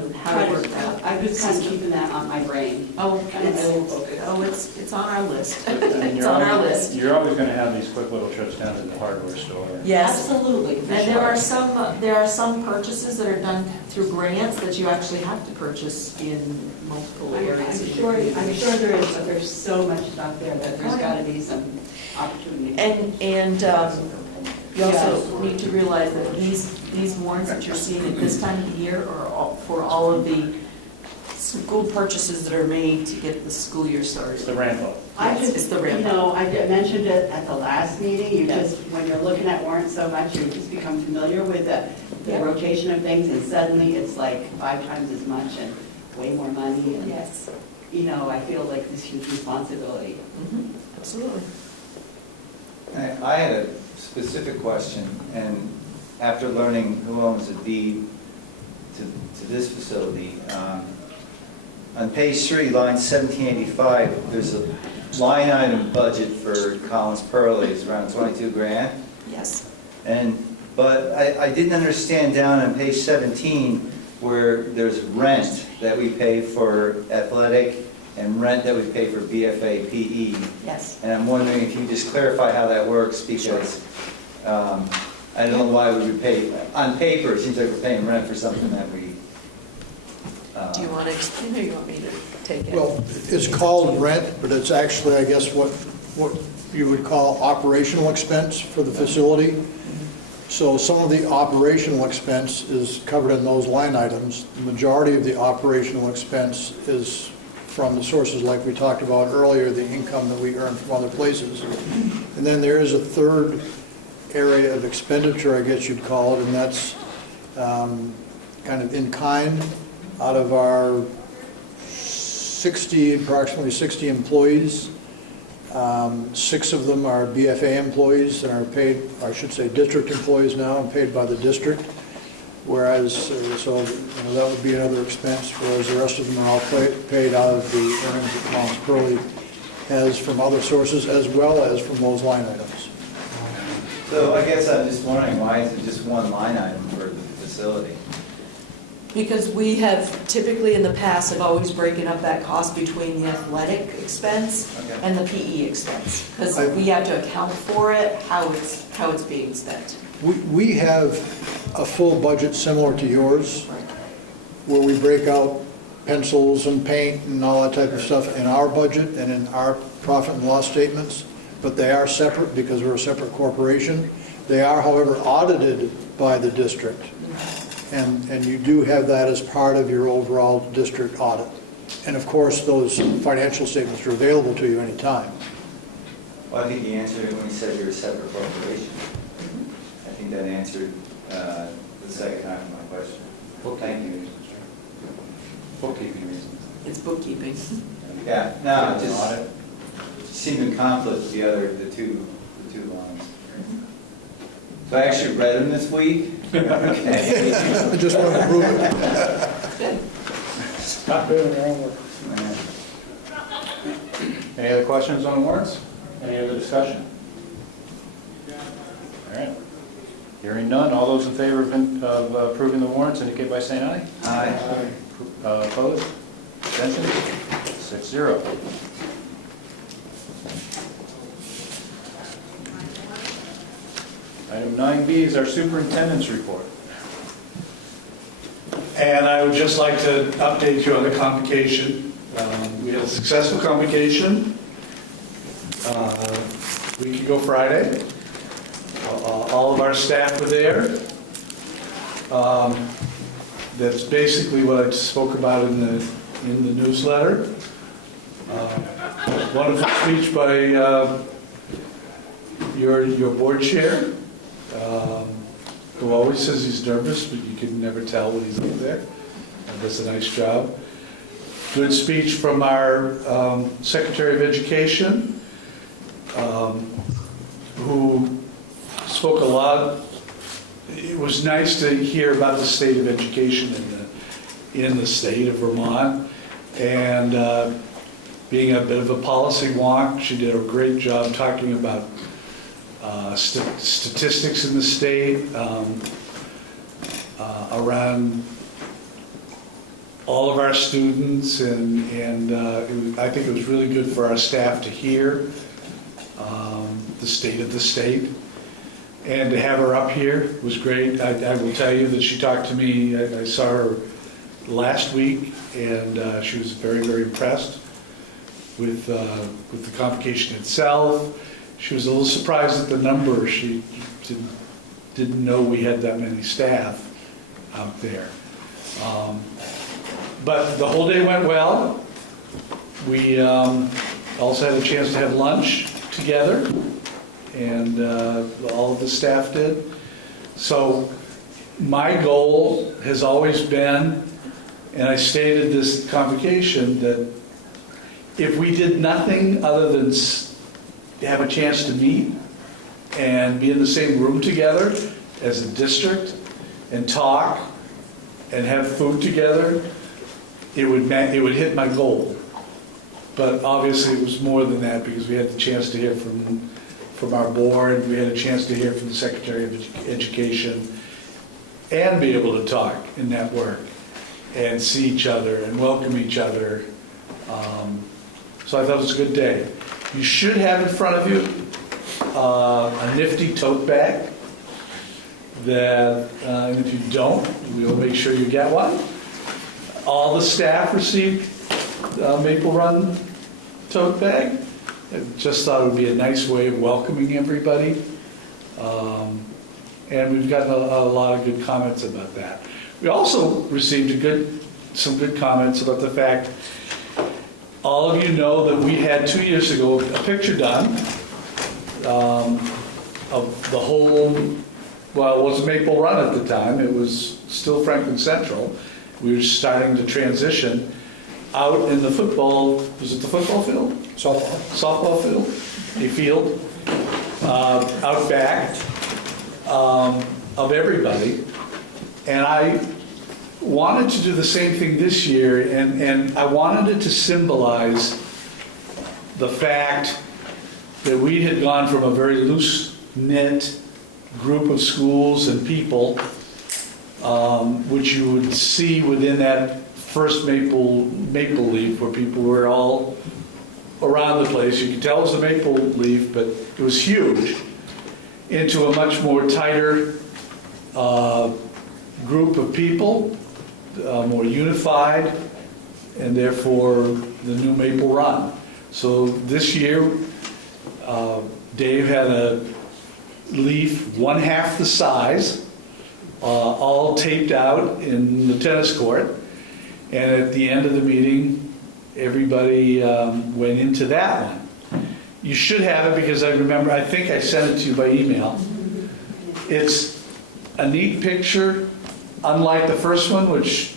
work that. I'm just kind of keeping that on my brain. Oh, Kind of it's, a little focus. it's on our list. And It's you're on our always- list. You're always going to have these quick little trips down to the hardware store. Yes, Absolutely, for and there are sure. there are some purchases that are done through grants that you actually have to purchase in multiple areas. I'm sure there is, but there's so much stuff there that there's got to be some opportunity. And you also need to realize that these warrants that you're seeing at this time of the year are for all of the school purchases that are made to get the school year started. It's the ramp up. I It's just, the you ramp know, I mentioned it at the last meeting, you Yeah. just, when you're looking at warrants so much, you just become familiar with the Yeah. rotation of things, and suddenly it's like 5 times as much and way more money, and, Yes, you know, I feel like this huge responsibility. absolutely. I had a specific question, and after learning who owns the deed to this facility, on page 3, line 1785, there's a line item budget for Collins Pearly, it's around 22 grand. Yes. But I didn't understand down on page 17 where there's rent that we pay for athletic and rent that we pay for BFA PE. Yes. And I'm wondering if you just clarify how that works, because I don't know why we would pay, on paper, it seems like we're paying rent for something that we... Do you want to explain or you want me to take it? Well, it's called rent, but it's actually, I guess, what you would call operational expense for the facility. So some of the operational expense is covered in those line items. The majority of the operational expense is from the sources like we talked about earlier, the income that we earn from other places. And then there is a third area of expenditure, I guess you'd call it, and that's kind of in kind out of our approximately 60 employees. 6 of them are BFA employees and are paid, I should say district employees now, and paid by the district. Whereas, so that would be another expense, whereas the rest of them are all paid out of the earnings that Collins Pearly has from other sources as well as from those line items. So I guess I'm just wondering, why is it just one line item for the facility? Because we have typically in the past have always broken up that cost between the athletic expense Okay. and the PE expense. Because we have to account for it, how it's being spent. We have a full budget similar to yours, where we break out pencils and paint and all that type of stuff in our budget and in our profit and loss statements, but they are separate because we're a separate corporation. They are, however, audited by the district, and you do have that as part of your overall district audit. And of course, those financial statements are available to you anytime. Well, I think you answered it when you said you're a separate corporation. I think that answered the second half of my question. Thank you. Bookkeeping reasons. It's bookkeeping. Yeah, no, it Audit. just seemed in conflict with the two lines. So I actually read them this week. Okay. I just wanted to prove it. Stop doing your own work. Any other questions on the warrants? Any other discussion? All right. Hearing none, all those in favor of approving the warrants indicate by saying aye. Aye. Opposed? Abstentions? 6-0. Item 9B is our superintendent's report. And I would just like to update you on the convocation. We had a successful convocation a week ago Friday. All of our staff were there. That's basically what I spoke about in the newsletter. Wonderful speech by your board chair, who always says he's nervous, but you can never tell when he's up there. does a nice job. Good speech from our Secretary of Education, who spoke a lot. It was nice to hear about the state of education in the state of Vermont, and being a bit of a policy wonk, she did a great job talking about statistics in the state, around all of our students, and I think it was really good for our staff to hear the state of the state. And to have her up here was great. I will tell you that she talked to me, I saw her last week, and she was very, very impressed with the convocation itself. She was a little surprised at the number. She didn't know we had that many staff out there. But the whole day went well. We also had a chance to have lunch together, and all of the staff did. So my goal has always been, and I stated this convocation, that if we did nothing other than have a chance to meet and be in the same room together as a district and talk and have food together, it would hit my goal. But obviously it was more than that, because we had the chance to hear from our board, we had a chance to hear from the Secretary of Education, and be able to talk and network and see each other and welcome each other. So I thought it was a good day. You should have in front of you a nifty tote bag that, and if you don't, we'll make sure you get one. All the staff received Maple Run tote bag. I just thought it would be a nice way of welcoming everybody. And we've gotten a lot of good comments about that. We also received some good comments about the fact, all of you know that we had 2 years ago a picture done of the whole, well, it wasn't Maple Run at the time, it was still Franklin Central. We were starting to transition out in the football, was it the football field? Softball field, a field, out back of everybody. And I wanted to do the same thing this year, and I wanted it to symbolize the fact that we had gone from a very loose-knit group of schools and people, which you would see within that first Maple Leaf, where people were all around the place. You could tell it was a Maple Leaf, but it was huge, into a much more tighter group of people, more unified, and therefore the new Maple Run. So this year, Dave had a leaf 1/2 the size, all taped out in the tennis court, and at the end of the meeting, everybody went into that one. You should have it, because I think I sent it to you by email. It's a neat picture, unlike the first one, which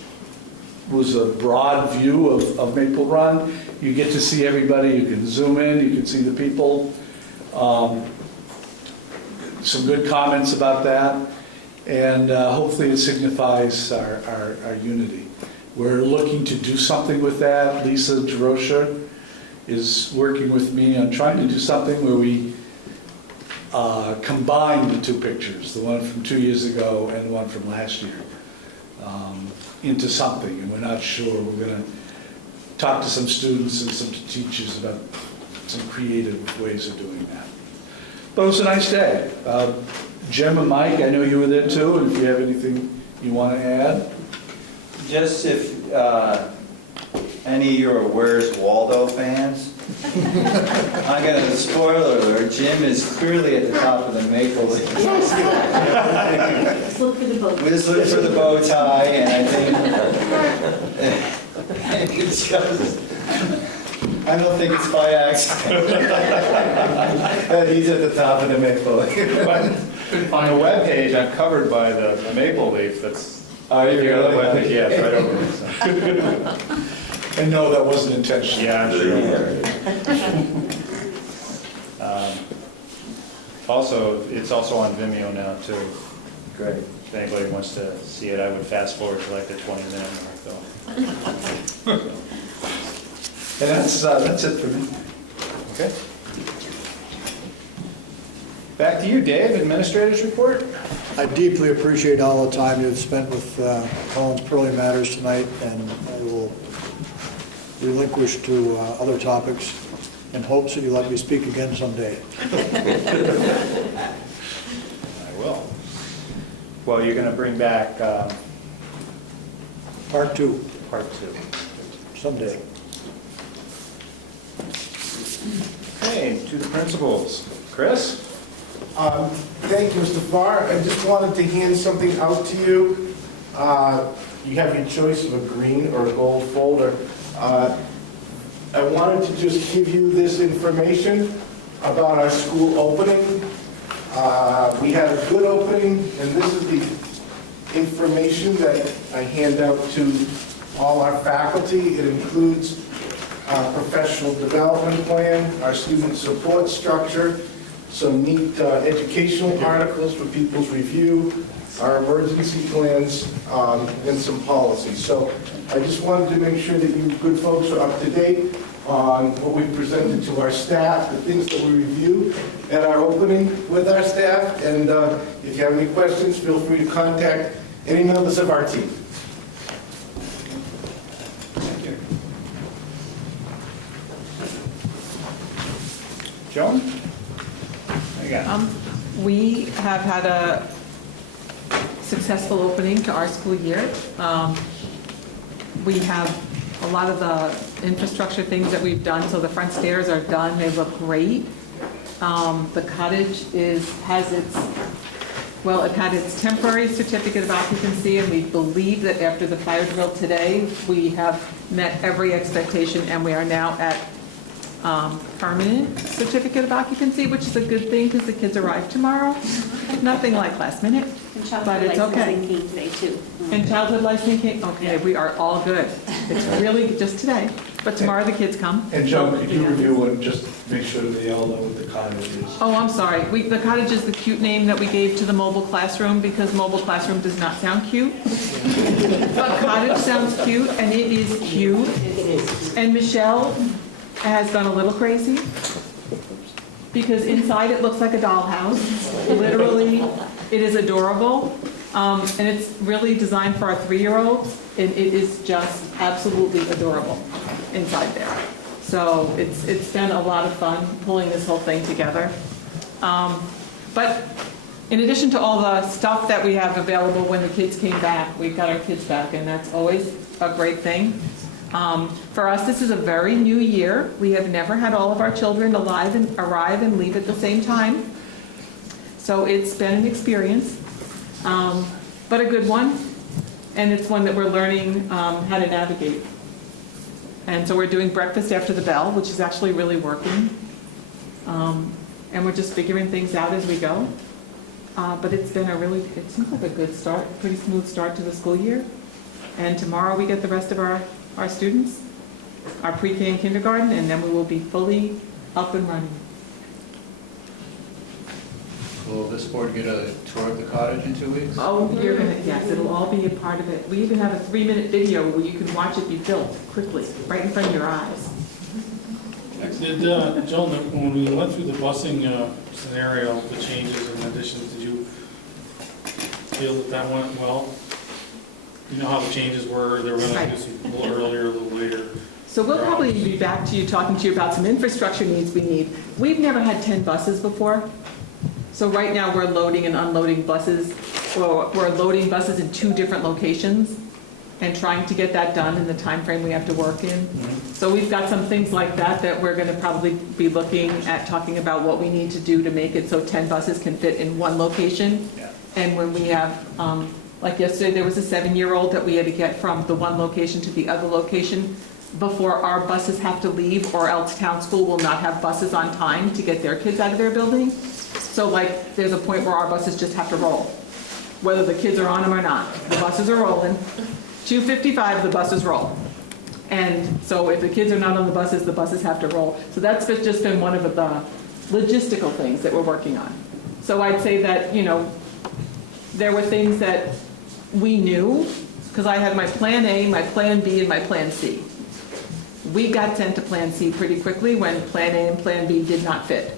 was a broad view of Maple Run. You get to see everybody, you can zoom in, you can see the people. Some good comments about that, and hopefully it signifies our unity. We're looking to do something with that. Lisa Jerosha is working with me on trying to do something where we combine the two pictures, the one from 2 years ago and the one from last year, into something, and we're not sure. We're going to talk to some students and some teachers about some creative ways of doing that. But it was a nice day. Jim and Mike, I know you were there too, and if you have anything you want to add. Just if any of you are Where's Waldo fans, I'm going to spoiler alert, Jim is clearly at the top of the Maple Leaf. Let's look for the bow. Let's look for the bow tie, and I think it's just, I don't think it's by accident that he's at the top of the Maple Leaf. On the webpage, I'm covered by the Maple Leaf that's You're I right. think, yeah, it's right over there, so. And no, that wasn't intentional. Yeah, I'm sure. Also, it's also on Vimeo now, too. Great. If anybody wants to see it, I would fast forward to like the 20-minute mark, though. And that's it for me. Okay. Back to you, Dave, Administrator's Report. I deeply appreciate all the time you've spent with Collins Pearly Matters tonight, and I will relinquish to other topics in hopes that you let me speak again someday. I will. Well, you're going to bring back Part 2, part 2. someday. Okay, to the principals. Chris? Thank you, Mr. Farr. I just wanted to hand something out to you. You have your choice of a green or a gold folder. I wanted to just give you this information about our school opening. We had a good opening, and this is the information that I hand out to all our faculty. It includes our professional development plan, our student support structure, some neat educational articles for people's review, our emergency plans, and some policies. So I just wanted to make sure that you good folks are up to date on what we presented to our staff, the things that we review at our opening with our staff. And if you have any questions, feel free to contact any members of our team. Thank you. Joan? What you got? We have had a successful opening to our school year. We have a lot of the infrastructure things that we've done, so the front stairs are done, they look great. The cottage has its, well, it had its temporary certificate of occupancy, and we believe that after the fire drill today, we have met every expectation, and we are now at permanent certificate of occupancy, which is a good thing because the kids arrive tomorrow. Nothing like last minute, but it's okay. And childhood licensing came today, too. And childhood licensing came, okay, we are all good. It's really just today, but tomorrow the kids come. And Joan, could you review and just make sure that they all know what the cottage is? Oh, I'm sorry. The cottage is the cute name that we gave to the mobile classroom because mobile classroom does not sound cute. But cottage sounds cute, and it is cute. And Michelle has gone a little crazy because inside it looks like a dollhouse. Literally, it is adorable. And it's really designed for our 3-year-olds, and it is just absolutely adorable inside there. So it's been a lot of fun pulling this whole thing together. But in addition to all the stuff that we have available when the kids came back, we got our kids back, and that's always a great thing. For us, this is a very new year. We have never had all of our children arrive and leave at the same time. So it's been an experience, but a good one. And it's one that we're learning how to navigate. And so we're doing breakfast after the bell, which is actually really working. And we're just figuring things out as we go. But it seems like a good start, pretty smooth start to the school year. And tomorrow we get the rest of our students, our pre-K and kindergarten, and then we will be fully up and running. Will this board get a tour of the cottage in 2 weeks? Oh, yes, it'll all be a part of it. We even have a 3-minute video where you can watch it be built quickly, right in front of your eyes. Did, Joan, when we went through the busing scenario, the changes and additions, did you feel that went well? You know how the changes were, they were going to do some a little earlier, a little later. So we'll probably be back to you, talking to you about some infrastructure needs we need. We've never had 10 buses before. So right now, we're loading and unloading buses, or we're loading buses in 2 different locations and trying to get that done in the time frame we have to work in. So we've got some things like that we're going to probably be looking at, talking about what we need to do to make it so 10 buses can fit in one location. Yeah. And when we have, like yesterday, there was a 7-year-old that we had to get from the one location to the other location before our buses have to leave, or else town school will not have buses on time to get their kids out of their building. So like, there's a point where our buses just have to roll. whether the kids are on them or not. The buses are rolling. 2:55, the buses roll. And so if the kids are not on the buses have to roll. So that's just been one of the logistical things that we're working on. So I'd say that, there were things that we knew, because I had my plan A, my plan B, and my plan C. We got sent to plan C pretty quickly when plan A and plan B did not fit.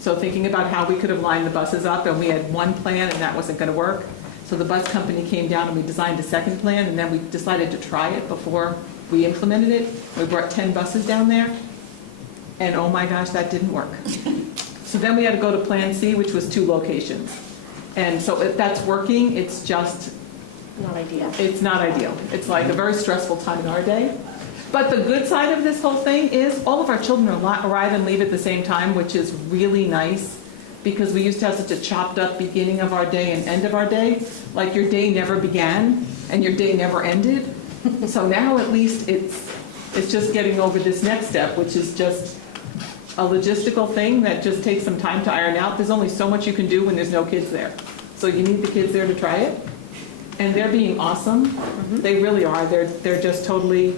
So thinking about how we could have lined the buses up, and we had one plan and that wasn't going to work. So the bus company came down and we designed a second plan, and then we decided to try it before we implemented it. We brought 10 buses down there, and oh my gosh, that didn't work. So then we had to go to plan C, which was 2 locations. And so that's working, it's just Not ideal. it's not ideal. It's like a very stressful time in our day. But the good side of this whole thing is all of our children arrive and leave at the same time, which is really nice, because we used to have such a chopped up beginning of our day and end of our day. Like your day never began and your day never ended. So now at least it's just getting over this next step, which is just a logistical thing that just takes some time to iron out. There's only so much you can do when there's no kids there. So you need the kids there to try it. And they're being awesome. They really are. They're just totally,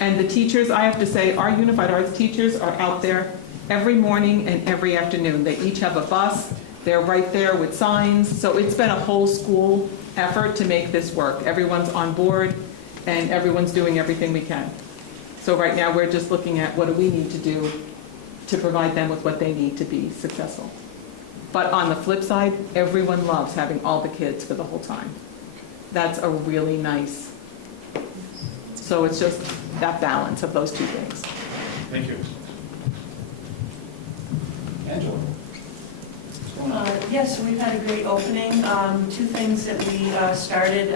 and the teachers, I have to say, our unified arts teachers are out there every morning and every afternoon. They each have a bus. They're right there with signs. So it's been a whole school effort to make this work. Everyone's on board and everyone's doing everything we can. So right now we're just looking at what do we need to do to provide them with what they need to be successful. But on the flip side, everyone loves having all the kids for the whole time. That's a really nice, so it's just that balance of those 2 things. Thank you. Angela? What's going on? Yes, we've had a great opening. 2 things that we started.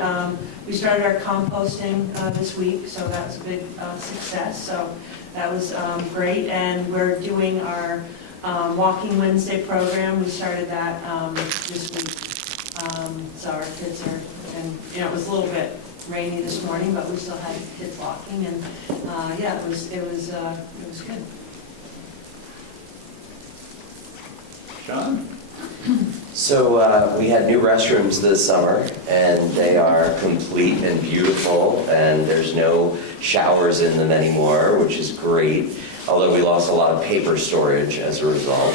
We started our composting this week, so that was a big success. So that was great. And we're doing our Walking Wednesday program. We started that this week. So our kids are, and it was a little bit rainy this morning, but we still had kids walking, and yeah, it was good. John? So we had new restrooms this summer, and they are complete and beautiful, and there's no showers in them anymore, which is great, although we lost a lot of paper storage as a result.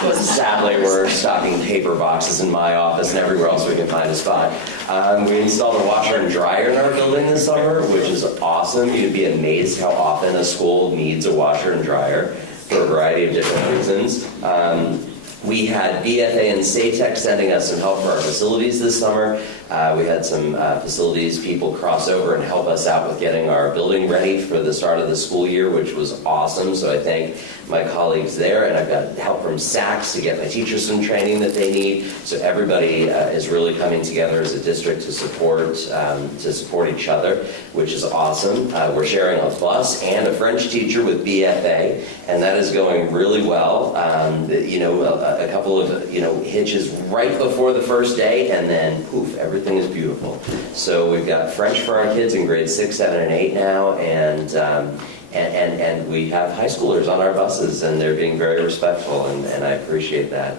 So sadly, we're stocking paper boxes in my office and everywhere else we can find a spot. We installed a washer and dryer in our building this summer, which is awesome. You'd be amazed how often a school needs a washer and dryer for a variety of different reasons. We had BFA and SATEC sending us some help for our facilities this summer. We had some facilities people cross over and help us out with getting our building ready for the start of the school year, which was awesome. So I thank my colleagues there, and I've got help from SACS to get my teachers some training that they need. So everybody is really coming together as a district to support each other, which is awesome. We're sharing a bus and a French teacher with BFA, and that is going really well. A couple of hitches right before the first day, and then poof, everything is beautiful. So we've got French for our kids in grades 6, 7, and 8 now, and we have high schoolers on our buses, and they're being very respectful, and I appreciate that.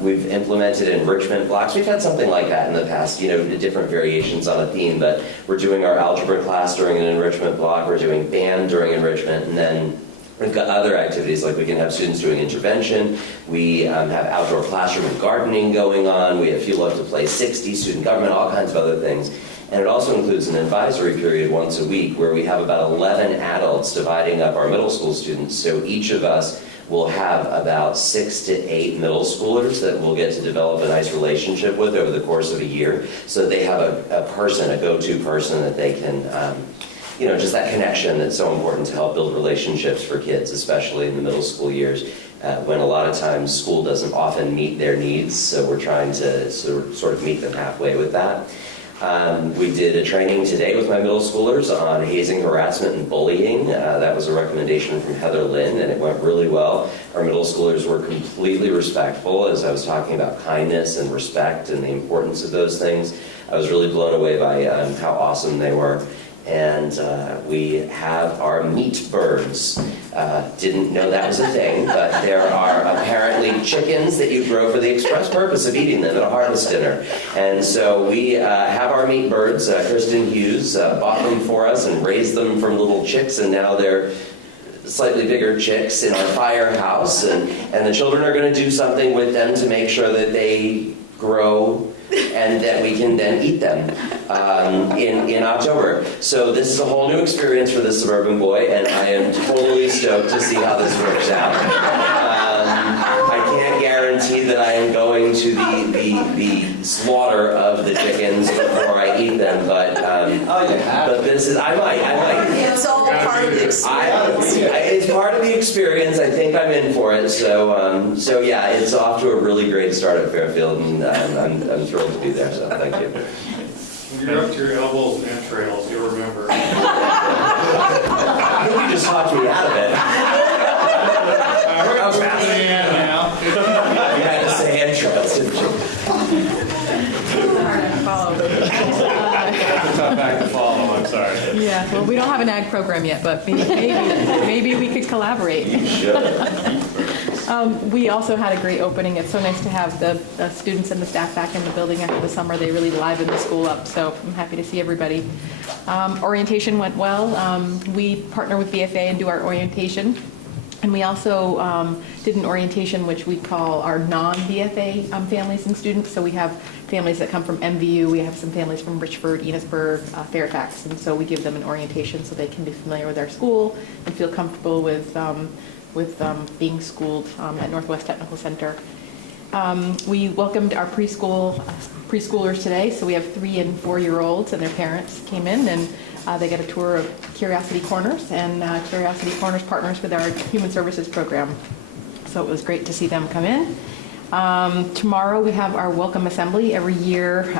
We've implemented enrichment blocks. We've had something like that in the past, different variations on a theme, but we're doing our algebra class during an enrichment block, we're doing band during enrichment, and then we've got other activities, like we can have students doing intervention. We have outdoor classroom and gardening going on. We have Feel Love to Play 60, student government, all kinds of other things. And it also includes an advisory period once a week where we have about 11 adults dividing up our middle school students. So each of us will have about 6 to 8 middle schoolers that we'll get to develop a nice relationship with over the course of a year. So they have a person, a go-to person that they can just that connection that's so important to help build relationships for kids, especially in the middle school years, when a lot of times school doesn't often meet their needs, so we're trying to sort of meet them halfway with that. We did a training today with my middle schoolers on hazing, harassment, and bullying. That was a recommendation from Heather Lynn, and it went really well. Our middle schoolers were completely respectful, as I was talking about kindness and respect and the importance of those things. I was really blown away by how awesome they were. And we have our meat birds. Didn't know that was a thing, but there are apparently chickens that you grow for the express purpose of eating them at a harvest dinner. And so we have our meat birds. Kristen Hughes bought them for us and raised them from little chicks, and now they're slightly bigger chicks in our firehouse. And the children are going to do something with them to make sure that they grow and that we can then eat them in October. So this is a whole new experience for the suburban boy, and I am totally stoked to see how this works out. I can't guarantee that I am going to the slaughter of the chickens before I eat them, but this is, I might. It's all part of the experience. It's part of the experience. I think I'm in for it. So yeah, it's off to a really great start at Fairfield, and I'm thrilled to be there. So thank you. When you're up to your elbows in entrails, you'll remember. I think you just talked me out of it. We're passing it now. You had to say entrails, didn't you? Tough act to follow, I'm sorry. Yeah, well, we don't have an ag program yet, but maybe we could collaborate. We also had a great opening. It's so nice to have the students and the staff back in the building after the summer. They really livened the school up, so I'm happy to see everybody. Orientation went well. We partner with BFA and do our orientation. And we also did an orientation which we call our non-BFA families and students. So we have families that come from MVU, we have some families from Richford, Enosburg, Fairfax, and so we give them an orientation so they can be familiar with our school and feel comfortable with being schooled at Northwest Technical Center. We welcomed our preschoolers today, so we have 3- and 4-year-olds and their parents came in, and they got a tour of Curiosity Corners, and Curiosity Corners partners with our Human Services program. So it was great to see them come in. Tomorrow we have our welcome assembly. Every year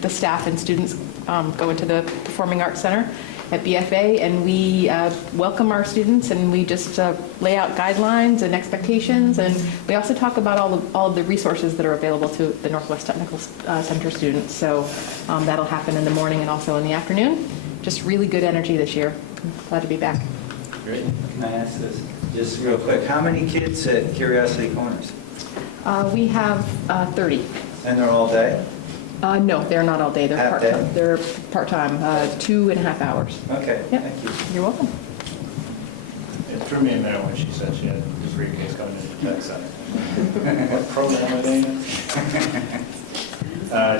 the staff and students go into the Performing Arts Center at BFA, and we welcome our students, and we just lay out guidelines and expectations, and we also talk about all of the resources that are available to the Northwest Technical Center students. So that'll happen in the morning and also in the afternoon. Just really good energy this year. I'm glad to be back. Great. Can I ask this just real quick? How many kids at Curiosity Corners? We have 30. And they're all day? No, they're not all day. They're Half part-time. day? They're part-time, 2.5 hours. Okay, Yep. thank you. You're welcome. It threw me a minute when she said she had a briefcase coming into the tech center. What program are they in?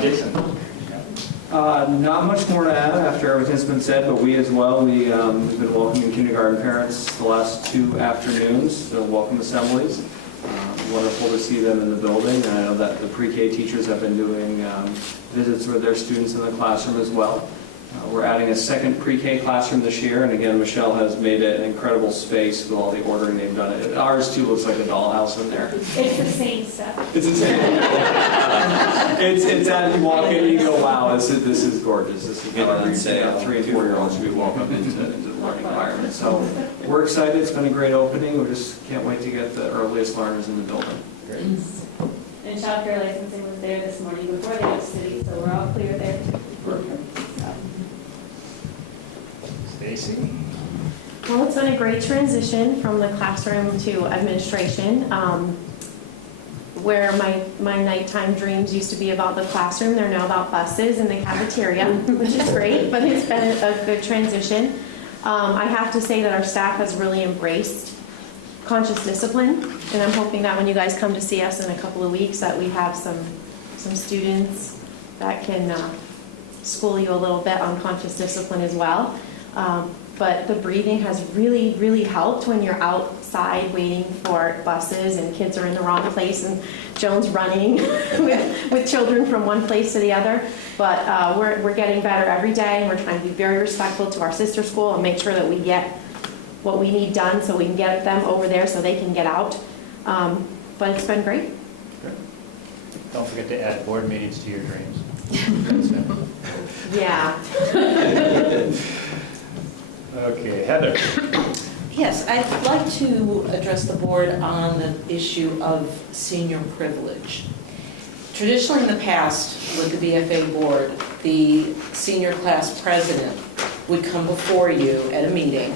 Jason? Not much more to add after everything's been said, but we as well, we've been welcoming kindergarten parents the last 2 afternoons, so welcome assemblies. Wonderful to see them in the building, and I know that the pre-K teachers have been doing visits with their students in the classroom as well. We're adding a second pre-K classroom this year, and again, Michelle has made it an incredible space with all the ordering they've done. Ours too looks like a dollhouse in there. It's the same stuff. It's insane. It's that you walk in and you go, wow, this is gorgeous. This is how 3 and 4-year-olds should be welcomed into the learning environment. So we're excited. It's been a great opening. We just can't wait to get the earliest learners in the building. Great. And childcare licensing was there this morning before they went to city, so we're all clear there too. Stacy? Well, it's been a great transition from the classroom to administration. Where my nighttime dreams used to be about the classroom, they're now about buses and the cafeteria, which is great, but it's been a good transition. I have to say that our staff has really embraced conscious discipline, and I'm hoping that when you guys come to see us in a couple of weeks that we have some students that can school you a little bit on conscious discipline as well. But the breathing has really, really helped when you're outside waiting for buses and kids are in the wrong place and Joan's running with children from one place to the other. But we're getting better every day, and we're trying to be very respectful to our sister school and make sure that we get what we need done so we can get them over there so they can get out. But it's been great. Don't forget to add board meetings to your dreams. Yeah. Okay, Heather. Yes, I'd like to address the board on the issue of senior privilege. Traditionally in the past with the BFA board, the senior class president would come before you at a meeting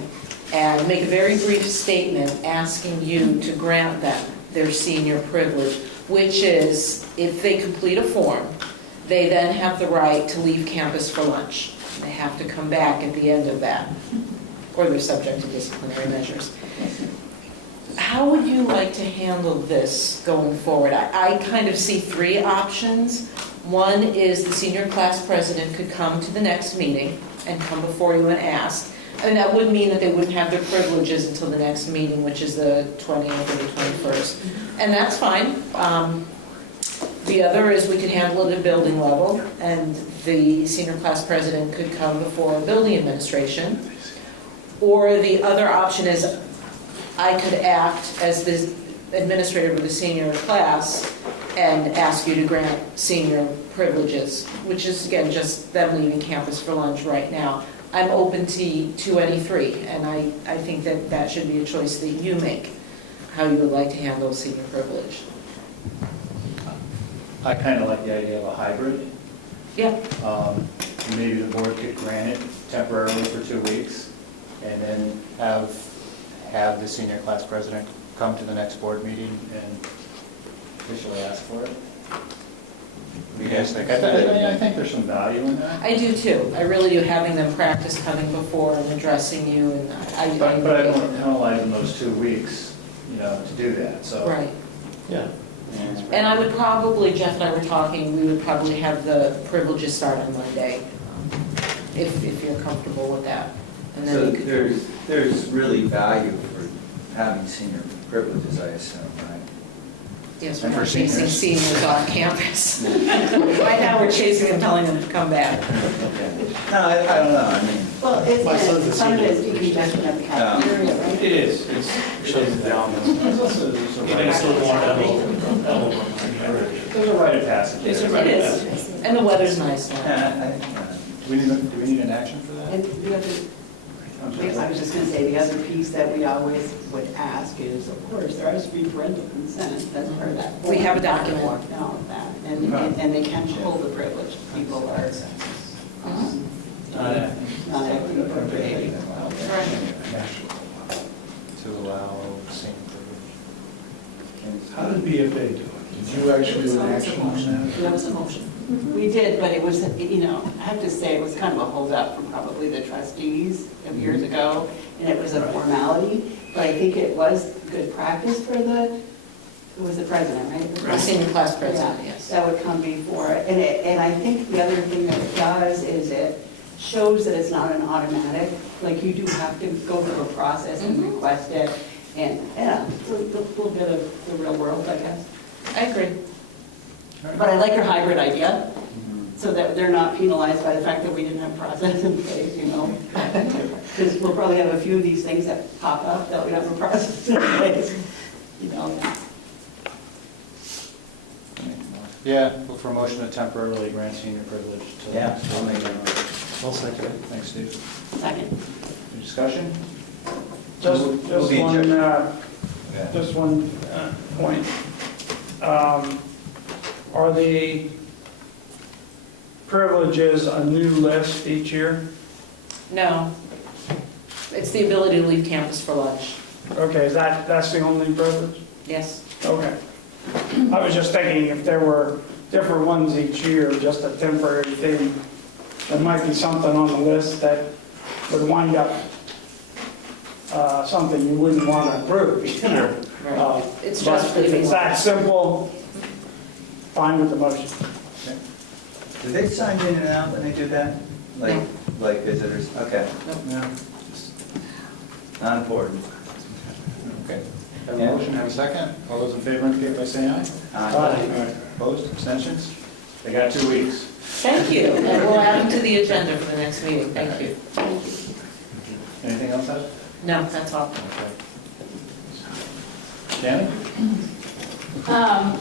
and make a very brief statement asking you to grant them their senior privilege, which is, if they complete a form, they then have the right to leave campus for lunch. They have to come back at the end of that, or they're subject to disciplinary measures. How would you like to handle this going forward? I kind of see three options. One is the senior class president could come to the next meeting and come before you and ask. And that would mean that they wouldn't have their privileges until the next meeting, which is the 20th or the 21st. And that's fine. The other is we could handle it at building level, and the senior class president could come before building administration. Or the other option is I could act as the administrator of the senior class and ask you to grant senior privileges, which is, again, just them leaving campus for lunch right now. I'm open to any three, and I think that that should be a choice that you make, how you would like to handle senior privilege. I kind of like the idea of a hybrid. Yeah. Maybe the board could grant it temporarily for 2 weeks, and then have the senior class president come to the next board meeting and officially ask for it. What do you guys think? I think there's some value in that. I do too. I really do, having them practice coming before and addressing you, and But I don't want to penalize them those 2 weeks, to do that, so. Right. Yeah. And I would probably, Jeff and I were talking, we would probably have the privileges start on Monday, if you're comfortable with that. And then So we could there's really value for having senior privileges, I assume, right? Yes, we're not chasing seniors off campus. Right now, we're chasing them, telling them to come back. No, I don't know, I mean. Well, it's, My son's a some of it is senior. decongestion of the cafeteria, right? It is. It's There's a rite of passage. It is. And the weather's nice now. Do we need an action for that? And the other, I was just going to say, the other piece that we always would ask is, of course, there has to be parental consent. That's part of that. We have a document. All of that. And they can hold the privilege. People are not acting appropriately. To allow senior privilege. How did BFA do it? Did you actually do an action on that? That was a motion. We did, but it was, I have to say, it was kind of a holdup from probably the trustees of years ago, and it was a formality, but I think it was good practice for it was the president, right? The senior class president, Yeah, yes. that would come before it. And I think the other thing that it does is it shows that it's not an automatic, like you do have to go through a process and request it, and, it's a little bit of the real world, I guess. I agree. But I like your hybrid idea, so that they're not penalized by the fact that we didn't have process in place, Because we'll probably have a few of these things that pop up that we don't have a process in place, Yeah, look for a motion to temporarily grant senior privilege to. Yeah, I'll make that. I'll second it. Thanks, Steve. Second. Any discussion? Just one point. Are the privileges a new list each year? No. It's the ability to leave campus for lunch. Okay, that's the only privilege? Yes. Okay. I was just thinking if there were different ones each year, just a temporary thing, there might be something on the list that would wind up something you wouldn't want to approve. Right. It's But just if leaving it's that simple, fine with the motion. Do they sign in and out when they do that? Like visitors? Okay. No. Not important. Okay. Have a motion, have a second. All those in favor indicate by saying aye. Aye. Opposed, abstentions? They got 2 weeks. Thank you. And we'll add them to the agenda for the next meeting. Thank you. Anything else, Ed? No, that's all. Okay. Danny?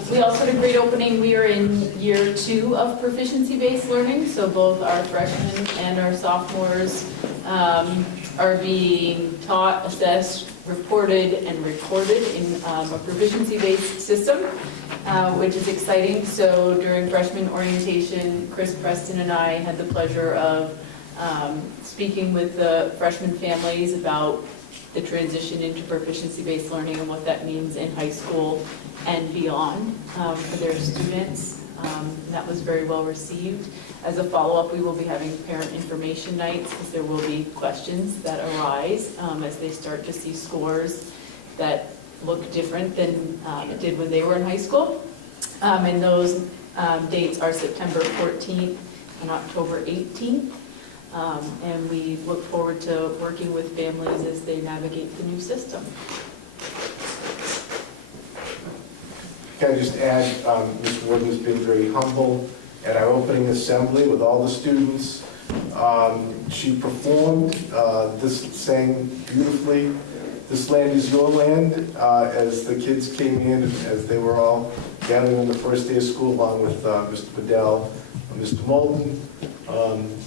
We also had a great opening. We are in year 2 of proficiency-based learning, so both our freshmen and our sophomores are being taught, assessed, reported, and recorded in a proficiency-based system, which is exciting. So during freshman orientation, Chris Preston and I had the pleasure of speaking with the freshman families about the transition into proficiency-based learning and what that means in high school and beyond for their students. That was very well received. As a follow-up, we will be having parent information nights because there will be questions that arise as they start to see scores that look different than it did when they were in high school. And those dates are September 14th and October 18th. And we look forward to working with families as they navigate the new system. Can I just add, Ms. Warden has been very humble at our opening assembly with all the students. She performed, sang beautifully, "This Land is Your Land," as the kids came in, as they were all gathering on the first day of school, along with Mr. Bedell, Mr. Moulton.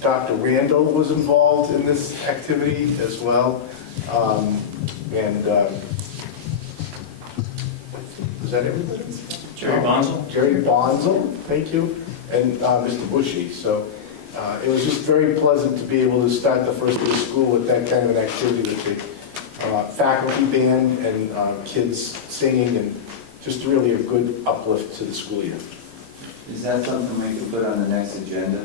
Dr. Randall was involved in this activity as well. Was that everybody? Jerry Bonzel. Jerry Bonzel, thank you, and Mr. Bushy. So it was just very pleasant to be able to start the first day of school with that kind of an activity with the faculty band and kids singing, and just really a good uplift to the school year. Is that something we can put on the next agenda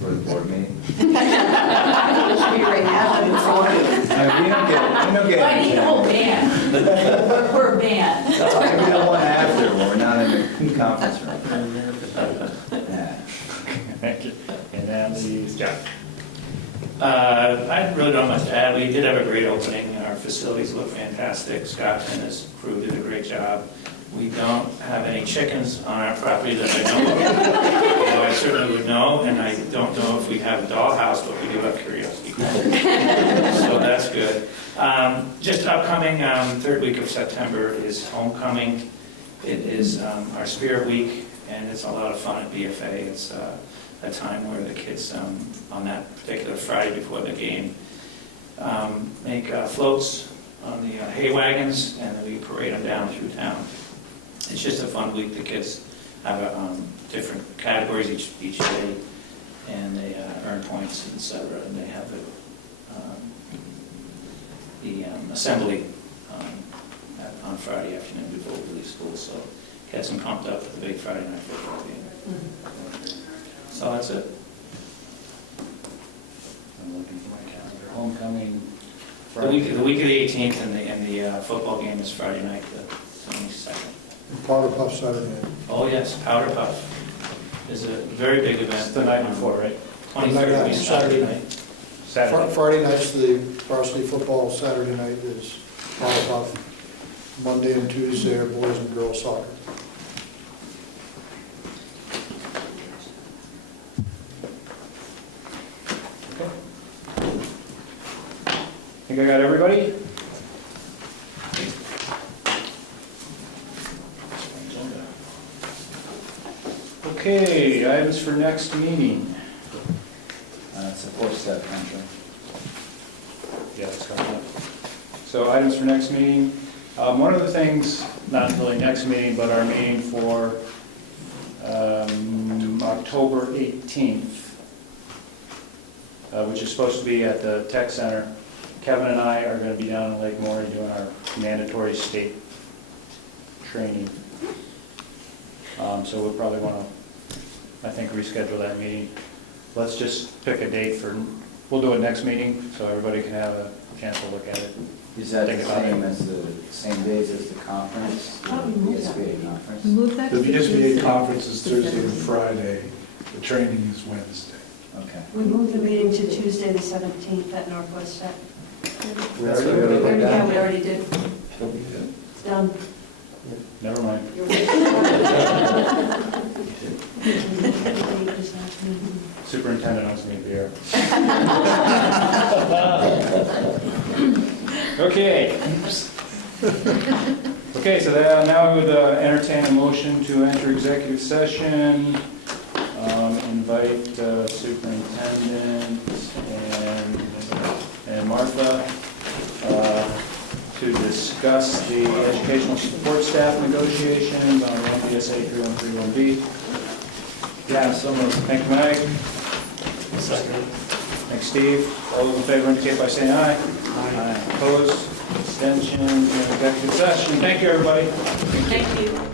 for the board meeting? It should be right now, but it's on. We don't get I need a whole band. We're a band. We don't want after when we're not in the conference room. Yeah. Thank you. And then John. I really don't have much to add. We did have a great opening. Our facilities look fantastic. Scott and his crew did a great job. We don't have any chickens on our property that I know of, although I certainly would know, and I don't know if we have a dollhouse, but we do have curiosity. So that's good. Just upcoming, third week of September is homecoming. It is our Spirit Week, and it's a lot of fun at BFA. It's a time where the kids, on that particular Friday before the game, make floats on the hay wagons, and then we parade them down through town. It's just a fun week. The kids have different categories each day, and they earn points, etc. And they have the assembly on Friday afternoon before we leave school. So gets them pumped up for the big Friday night football game. So that's it. I'm looking for my calendar. Homecoming. The week of the 18th, and the football game is Friday night, the 22nd. Powder Puff Saturday night. Oh, yes, Powder Puff is a very big event. It's the night before, right? 23rd, Saturday night. Saturday. Friday night's the varsity football, Saturday night is Powder Puff. Monday and Tuesday are boys and girls soccer. Think I got everybody? Okay, items for next meeting. It's a 4-step country. Yeah, it's coming up. So items for next meeting. One of the things, not really next meeting, but our meeting for October 18th, which is supposed to be at the Tech Center. Kevin and I are going to be down in Lake Maury doing our mandatory state training. So we'll probably want to, I think, reschedule that meeting. Let's just pick a date for, we'll do it next meeting so everybody can have a chance to look at it. Is that the same days as the conference? The SBA conference? The VSBA conference is Thursday and Friday. The training is Wednesday. Okay. We moved the meeting to Tuesday, the 17th at Northwest Tech. We already did. It's done. Never mind. Superintendent wants me to be here. Okay. Okay, so now I would entertain a motion to enter executive session, invite superintendent and Martha to discuss the educational support staff negotiations on MPSA 3131B. Yeah, so moved. Thank you, Mike. Second. Thank Thanks, Steve. All those in favor indicate by saying aye. Aye. Opposed? Abstentions? We're in executive session. Thank you, everybody. Thank you.